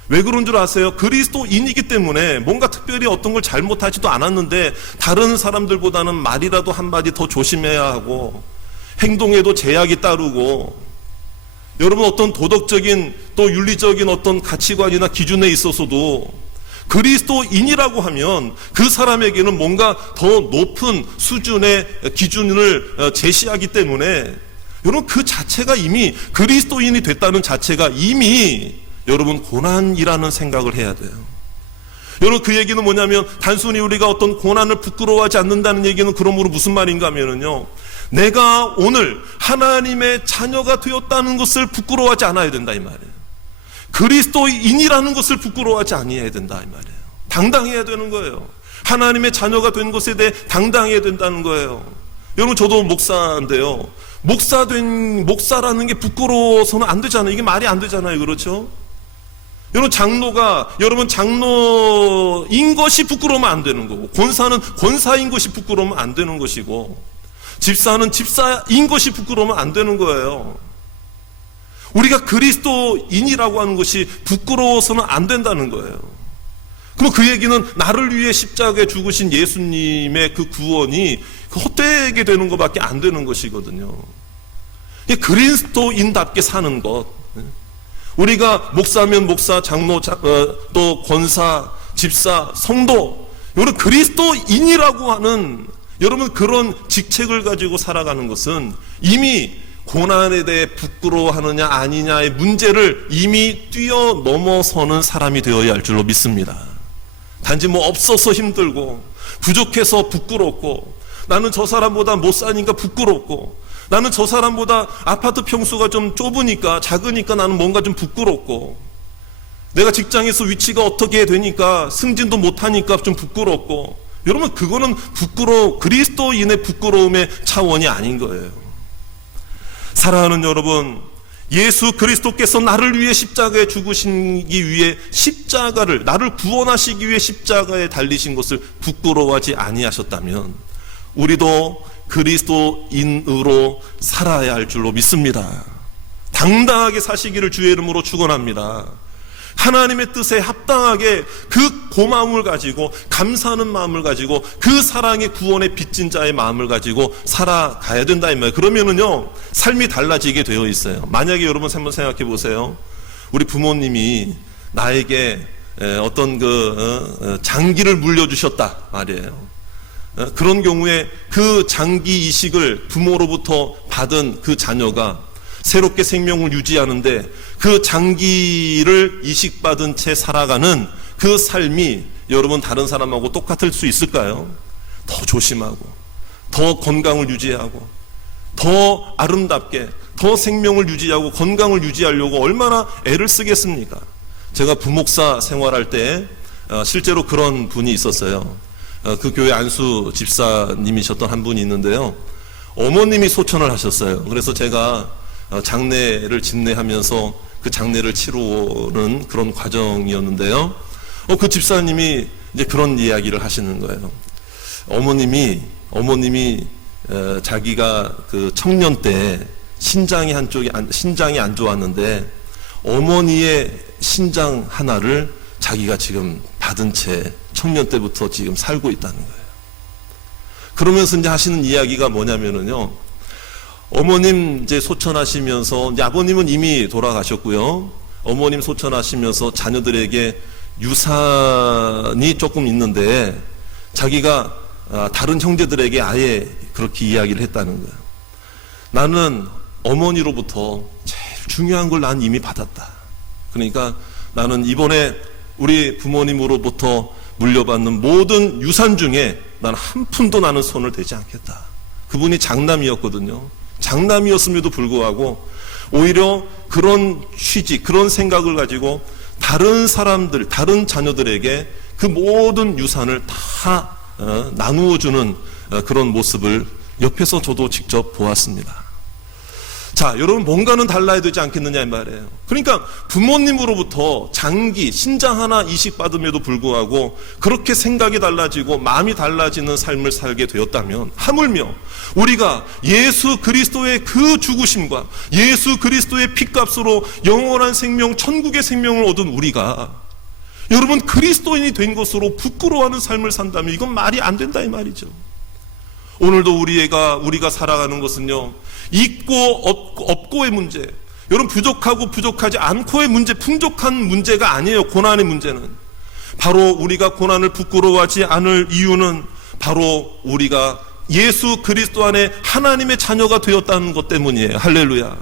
왜 그런 줄 아세요? 그리스도인이기 때문에 뭔가 특별히 어떤 걸 잘못하지도 않았는데 다른 사람들보다는 말이라도 한마디 더 조심해야 하고 행동에도 제약이 따르고, 여러분, 어떤 도덕적인 또 윤리적인 어떤 가치관이나 기준에 있어서도 그리스도인이라고 하면 그 사람에게는 뭔가 더 높은 수준의 기준을 제시하기 때문에 여러분, 그 자체가 이미 그리스도인이 됐다는 자체가 이미 여러분 고난이라는 생각을 해야 돼요. 여러분, 그 얘기는 뭐냐면 단순히 우리가 어떤 고난을 부끄러워하지 않는다는 얘기는 그러므로 무슨 말인가 하면은요, 내가 오늘 하나님의 자녀가 되었다는 것을 부끄러워하지 않아야 된다 이 말이에요. 그리스도인이라는 것을 부끄러워하지 아니해야 된다 이 말이에요. 당당해야 되는 거예요. 하나님의 자녀가 된 것에 대해 당당해야 된다는 거예요. 여러분, 저도 목사인데요, 목사라는 게 부끄러워서는 안 되잖아요. 이게 말이 안 되잖아요. 그렇죠? 여러분 장로인 것이 부끄러우면 안 되는 거고, 권사는 권사인 것이 부끄러우면 안 되는 것이고, 집사는 집사인 것이 부끄러우면 안 되는 거예요. 우리가 그리스도인이라고 하는 것이 부끄러워서는 안 된다는 거예요. 그럼 그 얘기는 나를 위해 십자가에 죽으신 예수님의 그 구원이 헛되게 되는 것밖에 안 되는 것이거든요. 그리스도인답게 사는 것. 우리가 목사면 목사, 장로, 또 권사, 집사, 성도, 여러분 그리스도인이라고 하는 여러분 그런 직책을 가지고 살아가는 것은 이미 고난에 대해 부끄러워하느냐 아니냐의 문제를 이미 뛰어넘어서는 사람이 되어야 할 줄로 믿습니다. 단지 없어서 힘들고 부족해서 부끄럽고, 나는 저 사람보다 못 사니까 부끄럽고, 나는 저 사람보다 아파트 평수가 좀 좁으니까 작으니까 나는 뭔가 좀 부끄럽고, 내가 직장에서 위치가 어떻게 되니까 승진도 못하니까 좀 부끄럽고, 여러분 그거는 그리스도인의 부끄러움의 차원이 아닌 거예요. 사랑하는 여러분, 예수 그리스도께서 나를 위해 십자가에 죽으시기 위해 나를 구원하시기 위해 십자가에 달리신 것을 부끄러워하지 아니하셨다면 우리도 그리스도인으로 살아야 할 줄로 믿습니다. 당당하게 사시기를 주의 이름으로 축원합니다. 하나님의 뜻에 합당하게 그 고마움을 가지고, 감사하는 마음을 가지고, 그 사랑의 구원의 빚진 자의 마음을 가지고 살아가야 된다 이 말이에요. 그러면은요 삶이 달라지게 되어 있어요. 만약에 여러분 한번 생각해 보세요. 우리 부모님이 나에게 어떤 장기를 물려주셨다 말이에요. 그런 경우에 그 장기 이식을 부모로부터 받은 그 자녀가 새롭게 생명을 유지하는데 그 장기를 이식받은 채 살아가는 그 삶이 여러분 다른 사람하고 똑같을 수 있을까요? 더 조심하고, 더 건강을 유지하고, 더 아름답게, 더 생명을 유지하고 건강을 유지하려고 얼마나 애를 쓰겠습니까? 제가 부목사 생활할 때 실제로 그런 분이 있었어요. 그 교회 안수 집사님이셨던 한 분이 있는데요, 어머님이 소천을 하셨어요. 그래서 제가 장례를 진례하면서 그 장례를 치르는 그런 과정이었는데요, 그 집사님이 이제 그런 이야기를 하시는 거예요. 어머님이 자기가 그 청년 때 신장이 안 좋았는데 어머니의 신장 하나를 자기가 지금 받은 채 청년 때부터 지금 살고 있다는 거예요. 그러면서 이제 하시는 이야기가 뭐냐면은요, 어머님 이제 소천하시면서, 이제 아버님은 이미 돌아가셨고요, 어머님 소천하시면서 자녀들에게 유산이 조금 있는데 자기가 다른 형제들에게 아예 그렇게 이야기를 했다는 거예요. 나는 어머니로부터 제일 중요한 걸 난 이미 받았다. 그러니까 나는 이번에 우리 부모님으로부터 물려받는 모든 유산 중에 난 한 푼도 나는 손을 대지 않겠다. 그분이 장남이었거든요. 장남이었음에도 불구하고 오히려 그런 취지, 그런 생각을 가지고 다른 사람들, 다른 자녀들에게 그 모든 유산을 다 나누어주는 그런 모습을 옆에서 저도 직접 보았습니다. 자, 여러분 뭔가는 달라야 되지 않겠느냐 이 말이에요. 그러니까 부모님으로부터 장기, 신장 하나 이식받음에도 불구하고 그렇게 생각이 달라지고 마음이 달라지는 삶을 살게 되었다면, 하물며 우리가 예수 그리스도의 그 죽으심과 예수 그리스도의 피값으로 영원한 생명, 천국의 생명을 얻은 우리가 여러분 그리스도인이 된 것으로 부끄러워하는 삶을 산다면 이건 말이 안 된다 이 말이죠. 오늘도 우리가 살아가는 것은요, 있고 없고의 문제, 여러분 부족하고 부족하지 않고의 문제, 풍족한 문제가 아니에요. 고난의 문제는 바로 우리가 고난을 부끄러워하지 않을 이유는 바로 우리가 예수 그리스도 안에 하나님의 자녀가 되었다는 것 때문이에요. 할렐루야.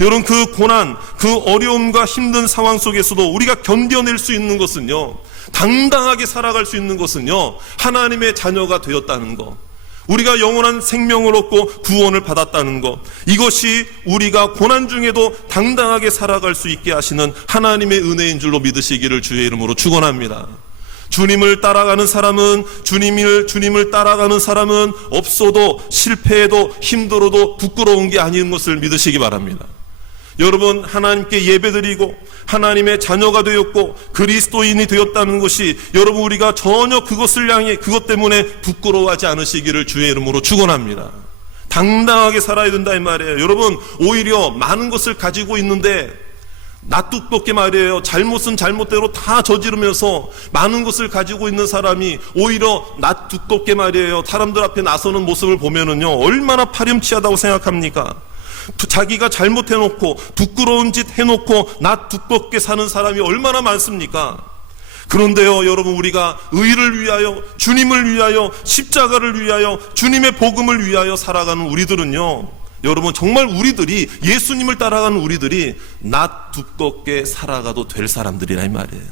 여러분 그 고난, 그 어려움과 힘든 상황 속에서도 우리가 견뎌낼 수 있는 것은요, 당당하게 살아갈 수 있는 것은요, 하나님의 자녀가 되었다는 것, 우리가 영원한 생명을 얻고 구원을 받았다는 것, 이것이 우리가 고난 중에도 당당하게 살아갈 수 있게 하시는 하나님의 은혜인 줄로 믿으시기를 주의 이름으로 축원합니다. 주님을 따라가는 사람은 주님을 따라가는 사람은 없어도 실패해도 힘들어도 부끄러운 게 아닌 것을 믿으시기 바랍니다. 여러분, 하나님께 예배드리고 하나님의 자녀가 되었고 그리스도인이 되었다는 것이 여러분 우리가 전혀 그것을 향해 그것 때문에 부끄러워하지 않으시기를 주의 이름으로 축원합니다. 당당하게 살아야 된다 이 말이에요. 여러분, 오히려 많은 것을 가지고 있는데 낯두껍게 말이에요. 잘못은 잘못대로 다 저지르면서 많은 것을 가지고 있는 사람이 오히려 낯두껍게 말이에요. 사람들 앞에 나서는 모습을 보면은요, 얼마나 파렴치하다고 생각합니까? 자기가 잘못해놓고 부끄러운 짓 해놓고 낯두껍게 사는 사람이 얼마나 많습니까? 그런데요, 여러분, 우리가 의를 위하여, 주님을 위하여, 십자가를 위하여, 주님의 복음을 위하여 살아가는 우리들은요, 여러분, 정말 우리들이, 예수님을 따라가는 우리들이 낯두껍게 살아가도 될 사람들이라 이 말이에요.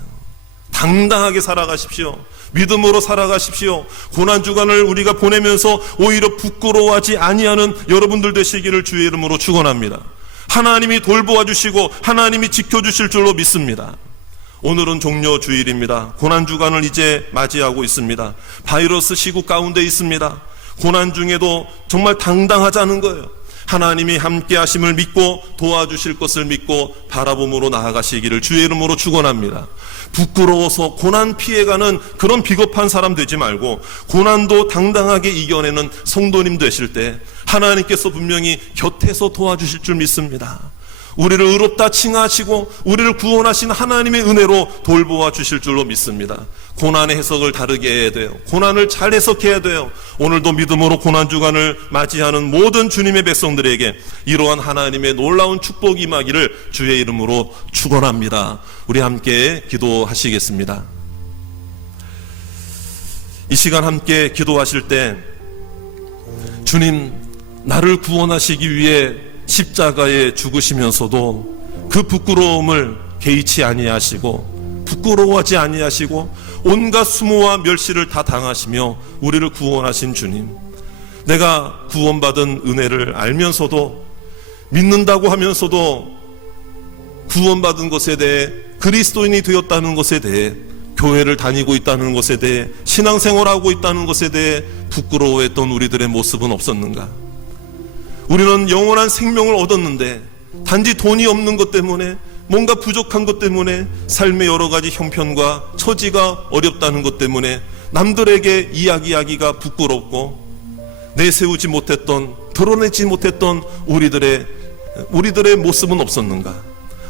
당당하게 살아가십시오. 믿음으로 살아가십시오. 고난주간을 우리가 보내면서 오히려 부끄러워하지 아니하는 여러분들 되시기를 주의 이름으로 축원합니다. 하나님이 돌보아 주시고 하나님이 지켜주실 줄로 믿습니다. 오늘은 종료 주일입니다. 고난주간을 이제 맞이하고 있습니다. 바이러스 시국 가운데 있습니다. 고난 중에도 정말 당당하자는 거예요. 하나님이 함께 하심을 믿고 도와주실 것을 믿고 바라봄으로 나아가시기를 주의 이름으로 축원합니다. 부끄러워서 고난 피해가는 그런 비겁한 사람 되지 말고 고난도 당당하게 이겨내는 성도님 되실 때 하나님께서 분명히 곁에서 도와주실 줄 믿습니다. 우리를 의롭다 칭하시고 우리를 구원하신 하나님의 은혜로 돌보아 주실 줄로 믿습니다. 고난의 해석을 다르게 해야 돼요. 고난을 잘 해석해야 돼요. 오늘도 믿음으로 고난주간을 맞이하는 모든 주님의 백성들에게 이러한 하나님의 놀라운 축복이 임하기를 주의 이름으로 축원합니다. 우리 함께 기도하시겠습니다. 이 시간 함께 기도하실 때 주님, 나를 구원하시기 위해 십자가에 죽으시면서도 그 부끄러움을 개의치 아니하시고 부끄러워하지 아니하시고 온갖 수모와 멸시를 다 당하시며 우리를 구원하신 주님, 내가 구원받은 은혜를 알면서도 믿는다고 하면서도 구원받은 것에 대해 그리스도인이 되었다는 것에 대해 교회를 다니고 있다는 것에 대해 신앙생활하고 있다는 것에 대해 부끄러워했던 우리들의 모습은 없었는가? 우리는 영원한 생명을 얻었는데 단지 돈이 없는 것 때문에 뭔가 부족한 것 때문에 삶의 여러 가지 형편과 처지가 어렵다는 것 때문에 남들에게 이야기하기가 부끄럽고 내세우지 못했던, 드러내지 못했던 우리들의 모습은 없었는가?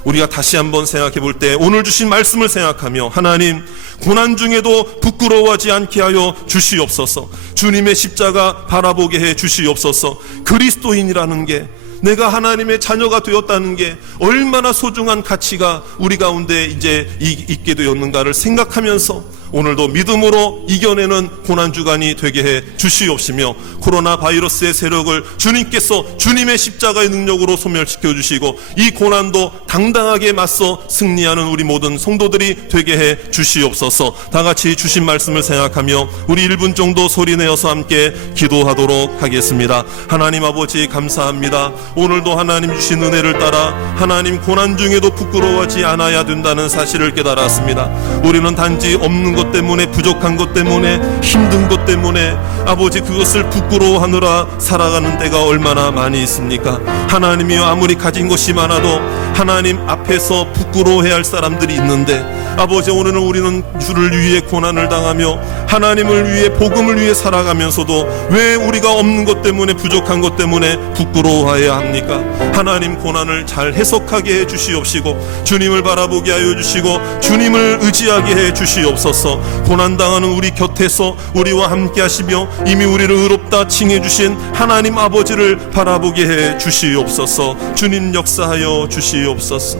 우리가 다시 한번 생각해 볼 때 오늘 주신 말씀을 생각하며 하나님, 고난 중에도 부끄러워하지 않게 하여 주시옵소서. 주님의 십자가 바라보게 해 주시옵소서. 그리스도인이라는 게, 내가 하나님의 자녀가 되었다는 게 얼마나 소중한 가치가 우리 가운데 이제 있게 되었는가를 생각하면서 오늘도 믿음으로 이겨내는 고난주간이 되게 해 주시옵시며 코로나 바이러스의 세력을 주님께서 주님의 십자가의 능력으로 소멸시켜 주시고 이 고난도 당당하게 맞서 승리하는 우리 모든 성도들이 되게 해 주시옵소서. 다 같이 주신 말씀을 생각하며 우리 1분 정도 소리내어서 함께 기도하도록 하겠습니다. 하나님 아버지, 감사합니다. 오늘도 하나님 주신 은혜를 따라 하나님, 고난 중에도 부끄러워하지 않아야 된다는 사실을 깨달았습니다. 우리는 단지 없는 것 때문에, 부족한 것 때문에, 힘든 것 때문에 아버지, 그것을 부끄러워하느라 살아가는 때가 얼마나 많이 있습니까? 하나님이여, 아무리 가진 것이 많아도 하나님 앞에서 부끄러워해야 할 사람들이 있는데 아버지, 오늘은 우리는 주를 위해 고난을 당하며 하나님을 위해, 복음을 위해 살아가면서도 왜 우리가 없는 것 때문에, 부족한 것 때문에 부끄러워해야 합니까? 하나님, 고난을 잘 해석하게 해 주시옵시고 주님을 바라보게 하여 주시고 주님을 의지하게 해 주시옵소서. 고난당하는 우리 곁에서 우리와 함께 하시며 이미 우리를 의롭다 칭해 주신 하나님 아버지를 바라보게 해 주시옵소서. 주님, 역사하여 주시옵소서.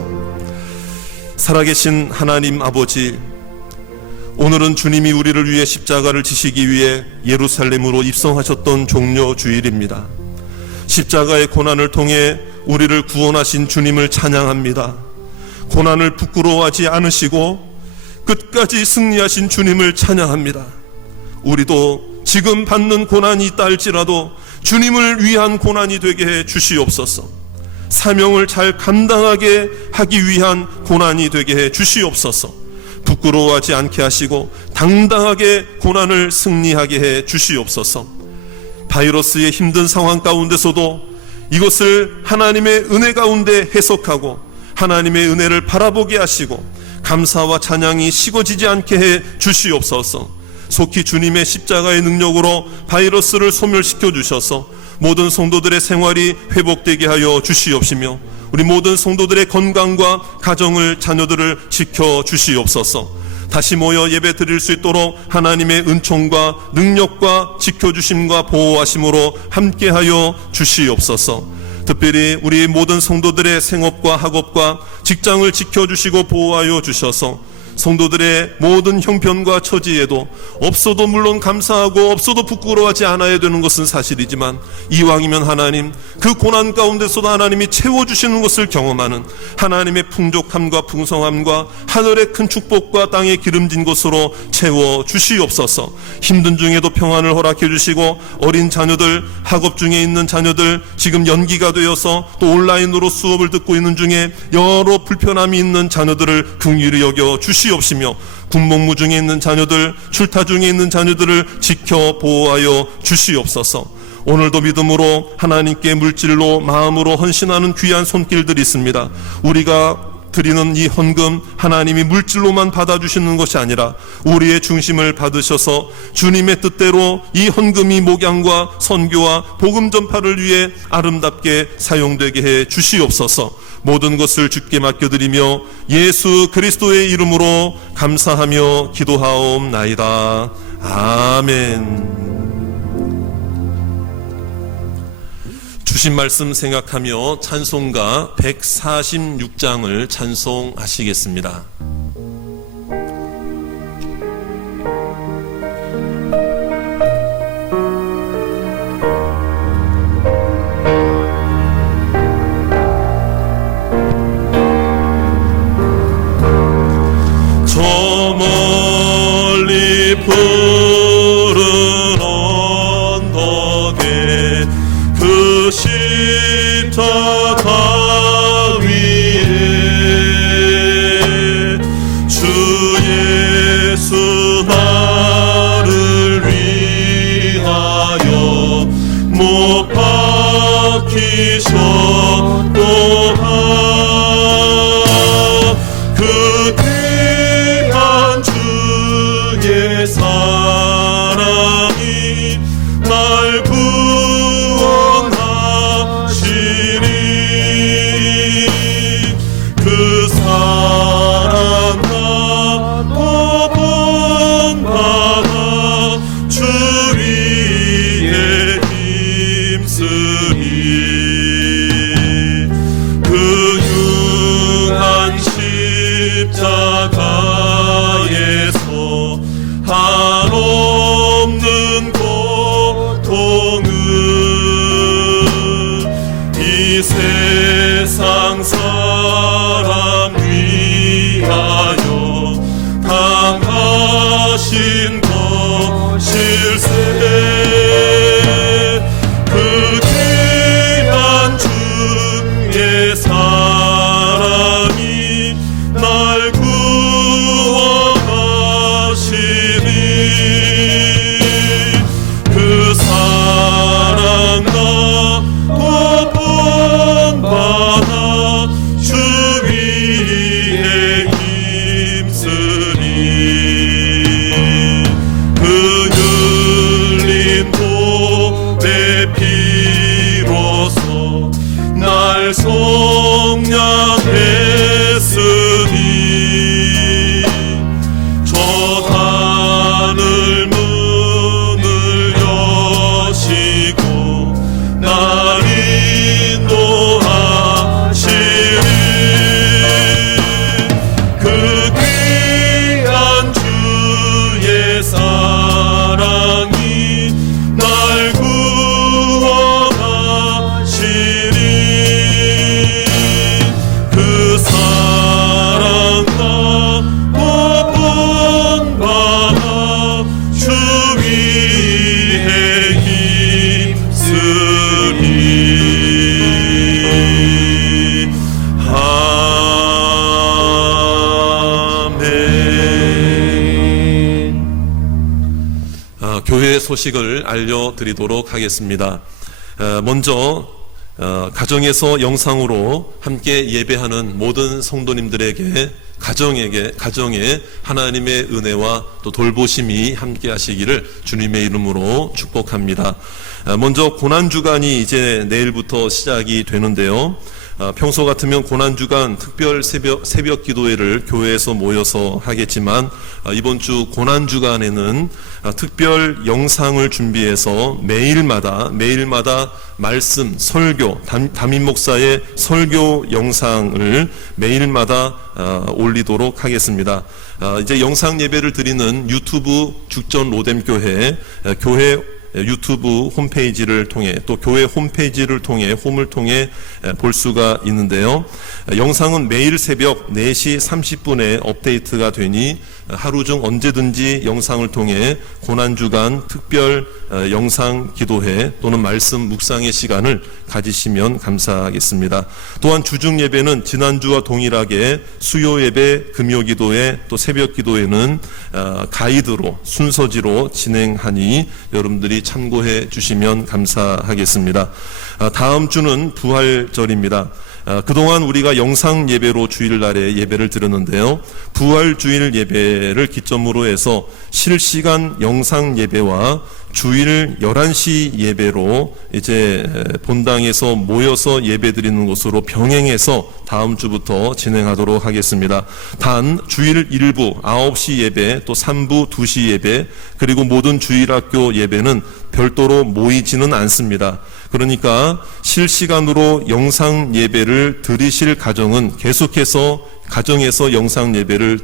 살아계신 하나님 아버지, 오늘은 주님이 우리를 위해 십자가를 지시기 위해 예루살렘으로 입성하셨던 종려 주일입니다. 십자가의 고난을 통해 우리를 구원하신 주님을 찬양합니다. 고난을 부끄러워하지 않으시고 끝까지 승리하신 주님을 찬양합니다. 우리도 지금 받는 고난이 있다 할지라도 주님을 위한 고난이 되게 해 주시옵소서. 사명을 잘 감당하게 하기 위한 고난이 되게 해 주시옵소서. 부끄러워하지 않게 하시고 당당하게 고난을 승리하게 해 주시옵소서. 바이러스의 힘든 상황 가운데서도 이것을 하나님의 은혜 가운데 해석하고 하나님의 은혜를 바라보게 하시고 감사와 찬양이 식어지지 않게 해 주시옵소서. 속히 주님의 십자가의 능력으로 바이러스를 소멸시켜 주셔서 모든 성도들의 생활이 회복되게 하여 주시옵시며 우리 모든 성도들의 건강과 가정을 자녀들을 지켜 주시옵소서. 다시 모여 예배 드릴 수 있도록 하나님의 은총과 능력과 지켜주심과 보호하심으로 함께하여 주시옵소서. 특별히 우리 모든 성도들의 생업과 학업과 직장을 지켜주시고 보호하여 주셔서 성도들의 모든 형편과 처지에도 없어도 물론 감사하고 없어도 부끄러워하지 않아야 되는 것은 사실이지만 이왕이면 하나님 그 고난 가운데서도 하나님이 채워주시는 것을 경험하는 하나님의 풍족함과 풍성함과 하늘의 큰 축복과 땅의 기름진 것으로 채워주시옵소서. 힘든 중에도 평안을 허락해 주시고 어린 자녀들, 학업 중에 있는 자녀들, 지금 연기가 되어서 또 온라인으로 수업을 듣고 있는 중에 여러 불편함이 있는 자녀들을 긍휼히 여겨 주시옵소서. 없이며 군복무 중에 있는 자녀들, 출타 중에 있는 자녀들을 지켜 보호하여 주시옵소서. 오늘도 믿음으로 하나님께 물질로 마음으로 헌신하는 귀한 손길들이 있습니다. 우리가 드리는 이 헌금 하나님이 물질로만 받아주시는 것이 아니라 우리의 중심을 받으셔서 주님의 뜻대로 이 헌금이 목양과 선교와 복음 전파를 위해 아름답게 사용되게 해 주시옵소서. 모든 것을 주께 맡겨드리며 예수 그리스도의 이름으로 감사하며 기도하옵나이다. 아멘. 주신 말씀 생각하며 찬송가 146장을 찬송하시겠습니다. 저 멀리 푸른 언덕에 그 십자가 위에 주 예수 나를 위하여 못 박히셨도다. 그 귀한 주의 사랑이 날 구원하시니 그 사랑 나도 본받아 주 위에 힘쓰니 그 융한 십자가에서 한없는 고통은 이 세상 사람 위하여 당하신 것일세. 그 귀한 주의 사랑이 날 구원하시니 그 사랑 나도 본받아 주 위에 힘쓰니 교회 소식을 알려드리도록 하겠습니다. 먼저 가정에서 영상으로 함께 예배하는 모든 성도님들에게 가정에 하나님의 은혜와 또 돌보심이 함께 하시기를 주님의 이름으로 축복합니다. 먼저 고난주간이 이제 내일부터 시작이 되는데요. 평소 같으면 고난주간 특별 새벽 기도회를 교회에서 모여서 하겠지만 이번 주 고난주간에는 특별 영상을 준비해서 매일마다 말씀, 설교, 담임 목사의 설교 영상을 매일마다 올리도록 하겠습니다. 이제 영상 예배를 드리는 유튜브 죽전 로뎀교회 교회 유튜브 홈페이지를 통해 또 교회 홈페이지를 통해 홈을 통해 볼 수가 있는데요. 영상은 매일 새벽 4시 30분에 업데이트가 되니 하루 중 언제든지 영상을 통해 고난주간 특별 영상 기도회 또는 말씀 묵상의 시간을 가지시면 감사하겠습니다. 또한 주중 예배는 지난주와 동일하게 수요 예배, 금요 기도회 또 새벽 기도회는 가이드로 순서지로 진행하니 여러분들이 참고해 주시면 감사하겠습니다. 다음 주는 부활절입니다. 그동안 우리가 영상 예배로 주일날에 예배를 드렸는데요. 부활 주일 예배를 기점으로 해서 실시간 영상 예배와 주일 11시 예배로 이제 본당에서 모여서 예배 드리는 것으로 병행해서 다음 주부터 진행하도록 하겠습니다. 단 주일 1부 9시 예배 또 3부 2시 예배 그리고 모든 주일학교 예배는 별도로 모이지는 않습니다. 그러니까 실시간으로 영상 예배를 드리실 가정은 계속해서 가정에서 영상 예배를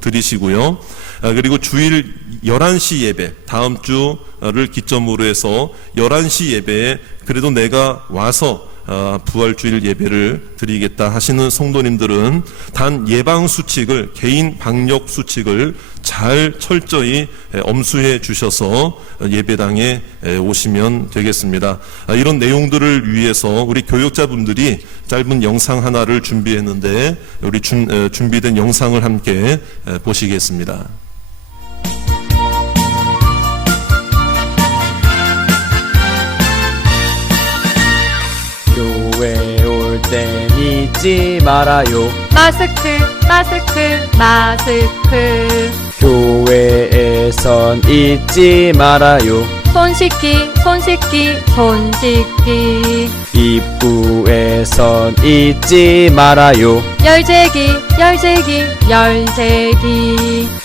드리시고요. 그리고 주일 11시 예배, 다음 주를 기점으로 해서 11시 예배에 그래도 내가 와서 부활주일 예배를 드리겠다 하시는 성도님들은 단 예방수칙을, 개인 방역수칙을 잘 철저히 엄수해 주셔서 예배당에 오시면 되겠습니다. 이런 내용들을 위해서 우리 교육자분들이 짧은 영상 하나를 준비했는데 우리 준비된 영상을 함께 보시겠습니다. 교회 올 땐 잊지 말아요. 마스크 교회에선 잊지 말아요. 손 씻기 입구에선 잊지 말아요. 열재기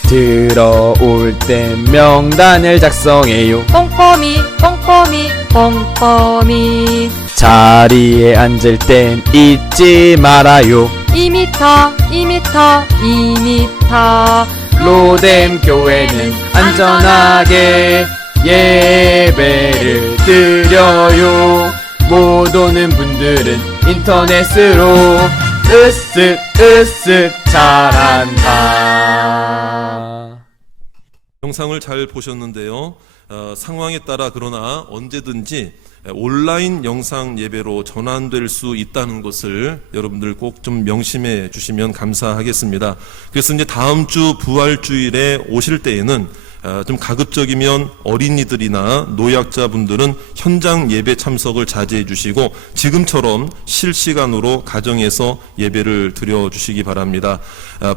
들어올 땐 명단을 작성해요. 꼼꼼히 자리에 앉을 땐 잊지 말아요. 2m 로뎀 교회는 안전하게 예배를 드려요. 못 오는 분들은 인터넷으로 으쓱 잘한다. 영상을 잘 보셨는데요. 상황에 따라 그러나 언제든지 온라인 영상 예배로 전환될 수 있다는 것을 여러분들 꼭 좀 명심해 주시면 감사하겠습니다. 그래서 이제 다음 주 부활주일에 오실 때에는 좀 가급적이면 어린이들이나 노약자분들은 현장 예배 참석을 자제해 주시고 지금처럼 실시간으로 가정에서 예배를 드려 주시기 바랍니다.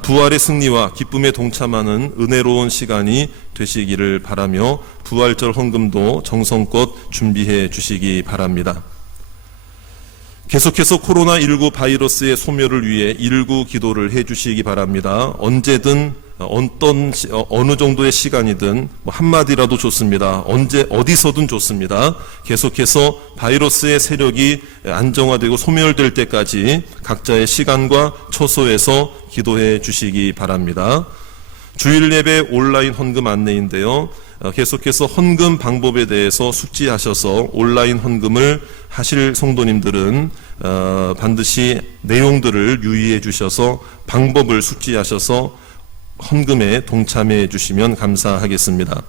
부활의 승리와 기쁨에 동참하는 은혜로운 시간이 되시기를 바라며 부활절 헌금도 정성껏 준비해 주시기 바랍니다. 계속해서 코로나19 바이러스의 소멸을 위해 119 기도를 해 주시기 바랍니다. 언제든 어느 정도의 시간이든 한마디라도 좋습니다. 어디서든 좋습니다. 계속해서 바이러스의 세력이 안정화되고 소멸될 때까지 각자의 시간과 처소에서 기도해 주시기 바랍니다. 주일 예배 온라인 헌금 안내인데요. 계속해서 헌금 방법에 대해서 숙지하셔서 온라인 헌금을 하실 성도님들은 반드시 내용들을 유의해 주셔서 방법을 숙지하셔서 헌금에 동참해 주시면 감사하겠습니다.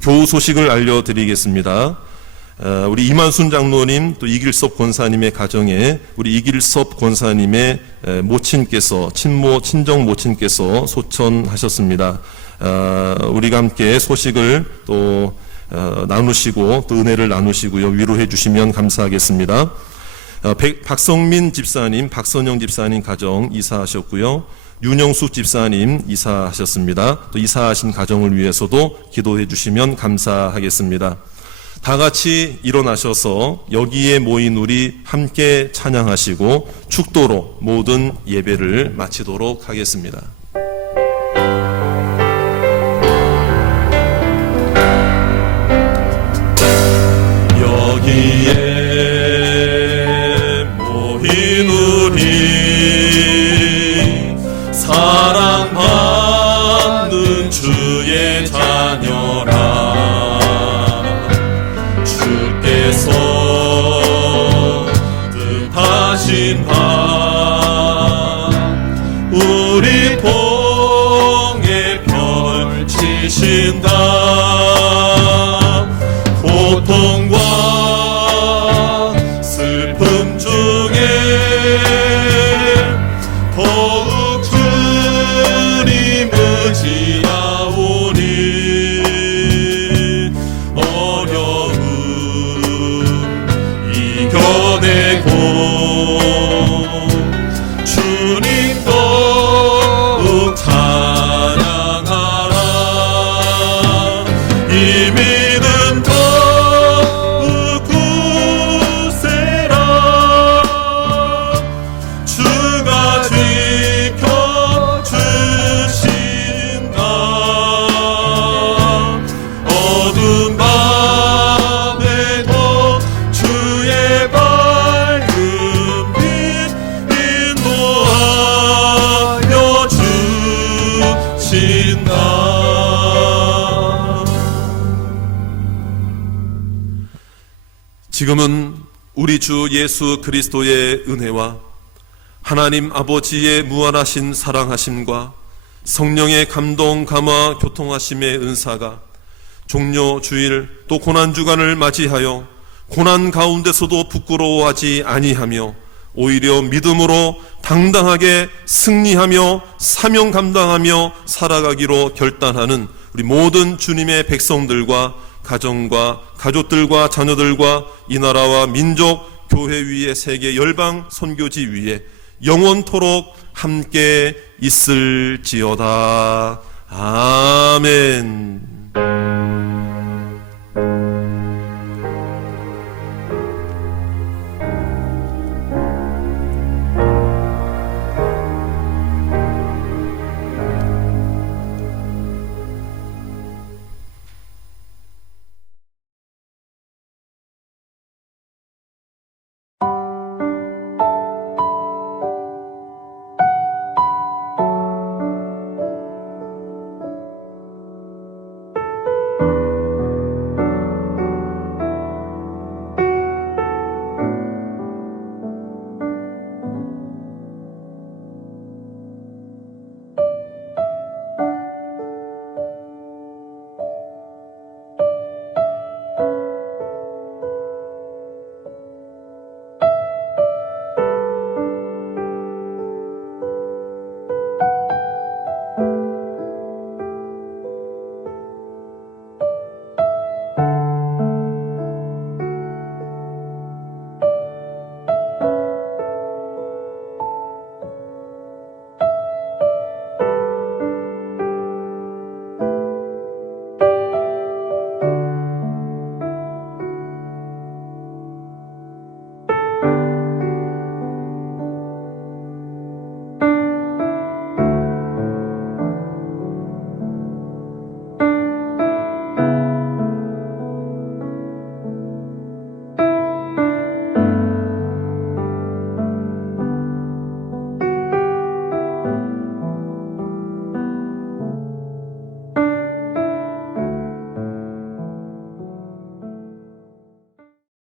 교우 소식을 알려드리겠습니다. 우리 이만순 장로님 또 이길섭 권사님의 가정에 우리 이길섭 권사님의 모친께서 친정 모친께서 소천하셨습니다. 우리가 함께 소식을 또 나누시고 또 은혜를 나누시고요. 위로해 주시면 감사하겠습니다. 박성민 집사님, 박선영 집사님 가정 이사하셨고요. 윤영숙 집사님 이사하셨습니다. 또 이사하신 가정을 위해서도 기도해 주시면 감사하겠습니다. 다 같이 일어나셔서 여기에 모인 우리 함께 찬양하시고 축도로 모든 예배를 마치도록 하겠습니다. 여기에 모인 우리 사랑받는 주의 자녀라. 주께서 뜻하신 바 우리 봉에 펼치신다. 고통과 슬픔 중에 더욱 주님 의지하오니 어려움 이겨내고 주님 더욱 찬양하라. 이미는 더욱 굳세라. 주가 지켜주신다. 어두운 밤에도 주의 밝은 빛 인도하여 주신다. 지금은 우리 주 예수 그리스도의 은혜와 하나님 아버지의 무한하신 사랑하심과 성령의 감동 감화 교통하심의 은사가 종료 주일 또 고난 주간을 맞이하여 고난 가운데서도 부끄러워하지 아니하며 오히려 믿음으로 당당하게 승리하며 사명 감당하며 살아가기로 결단하는 우리 모든 주님의 백성들과 가정과 가족들과 자녀들과 이 나라와 민족, 교회 위에 세계 열방 선교지 위에 영원토록 함께 있을지어다. 아멘.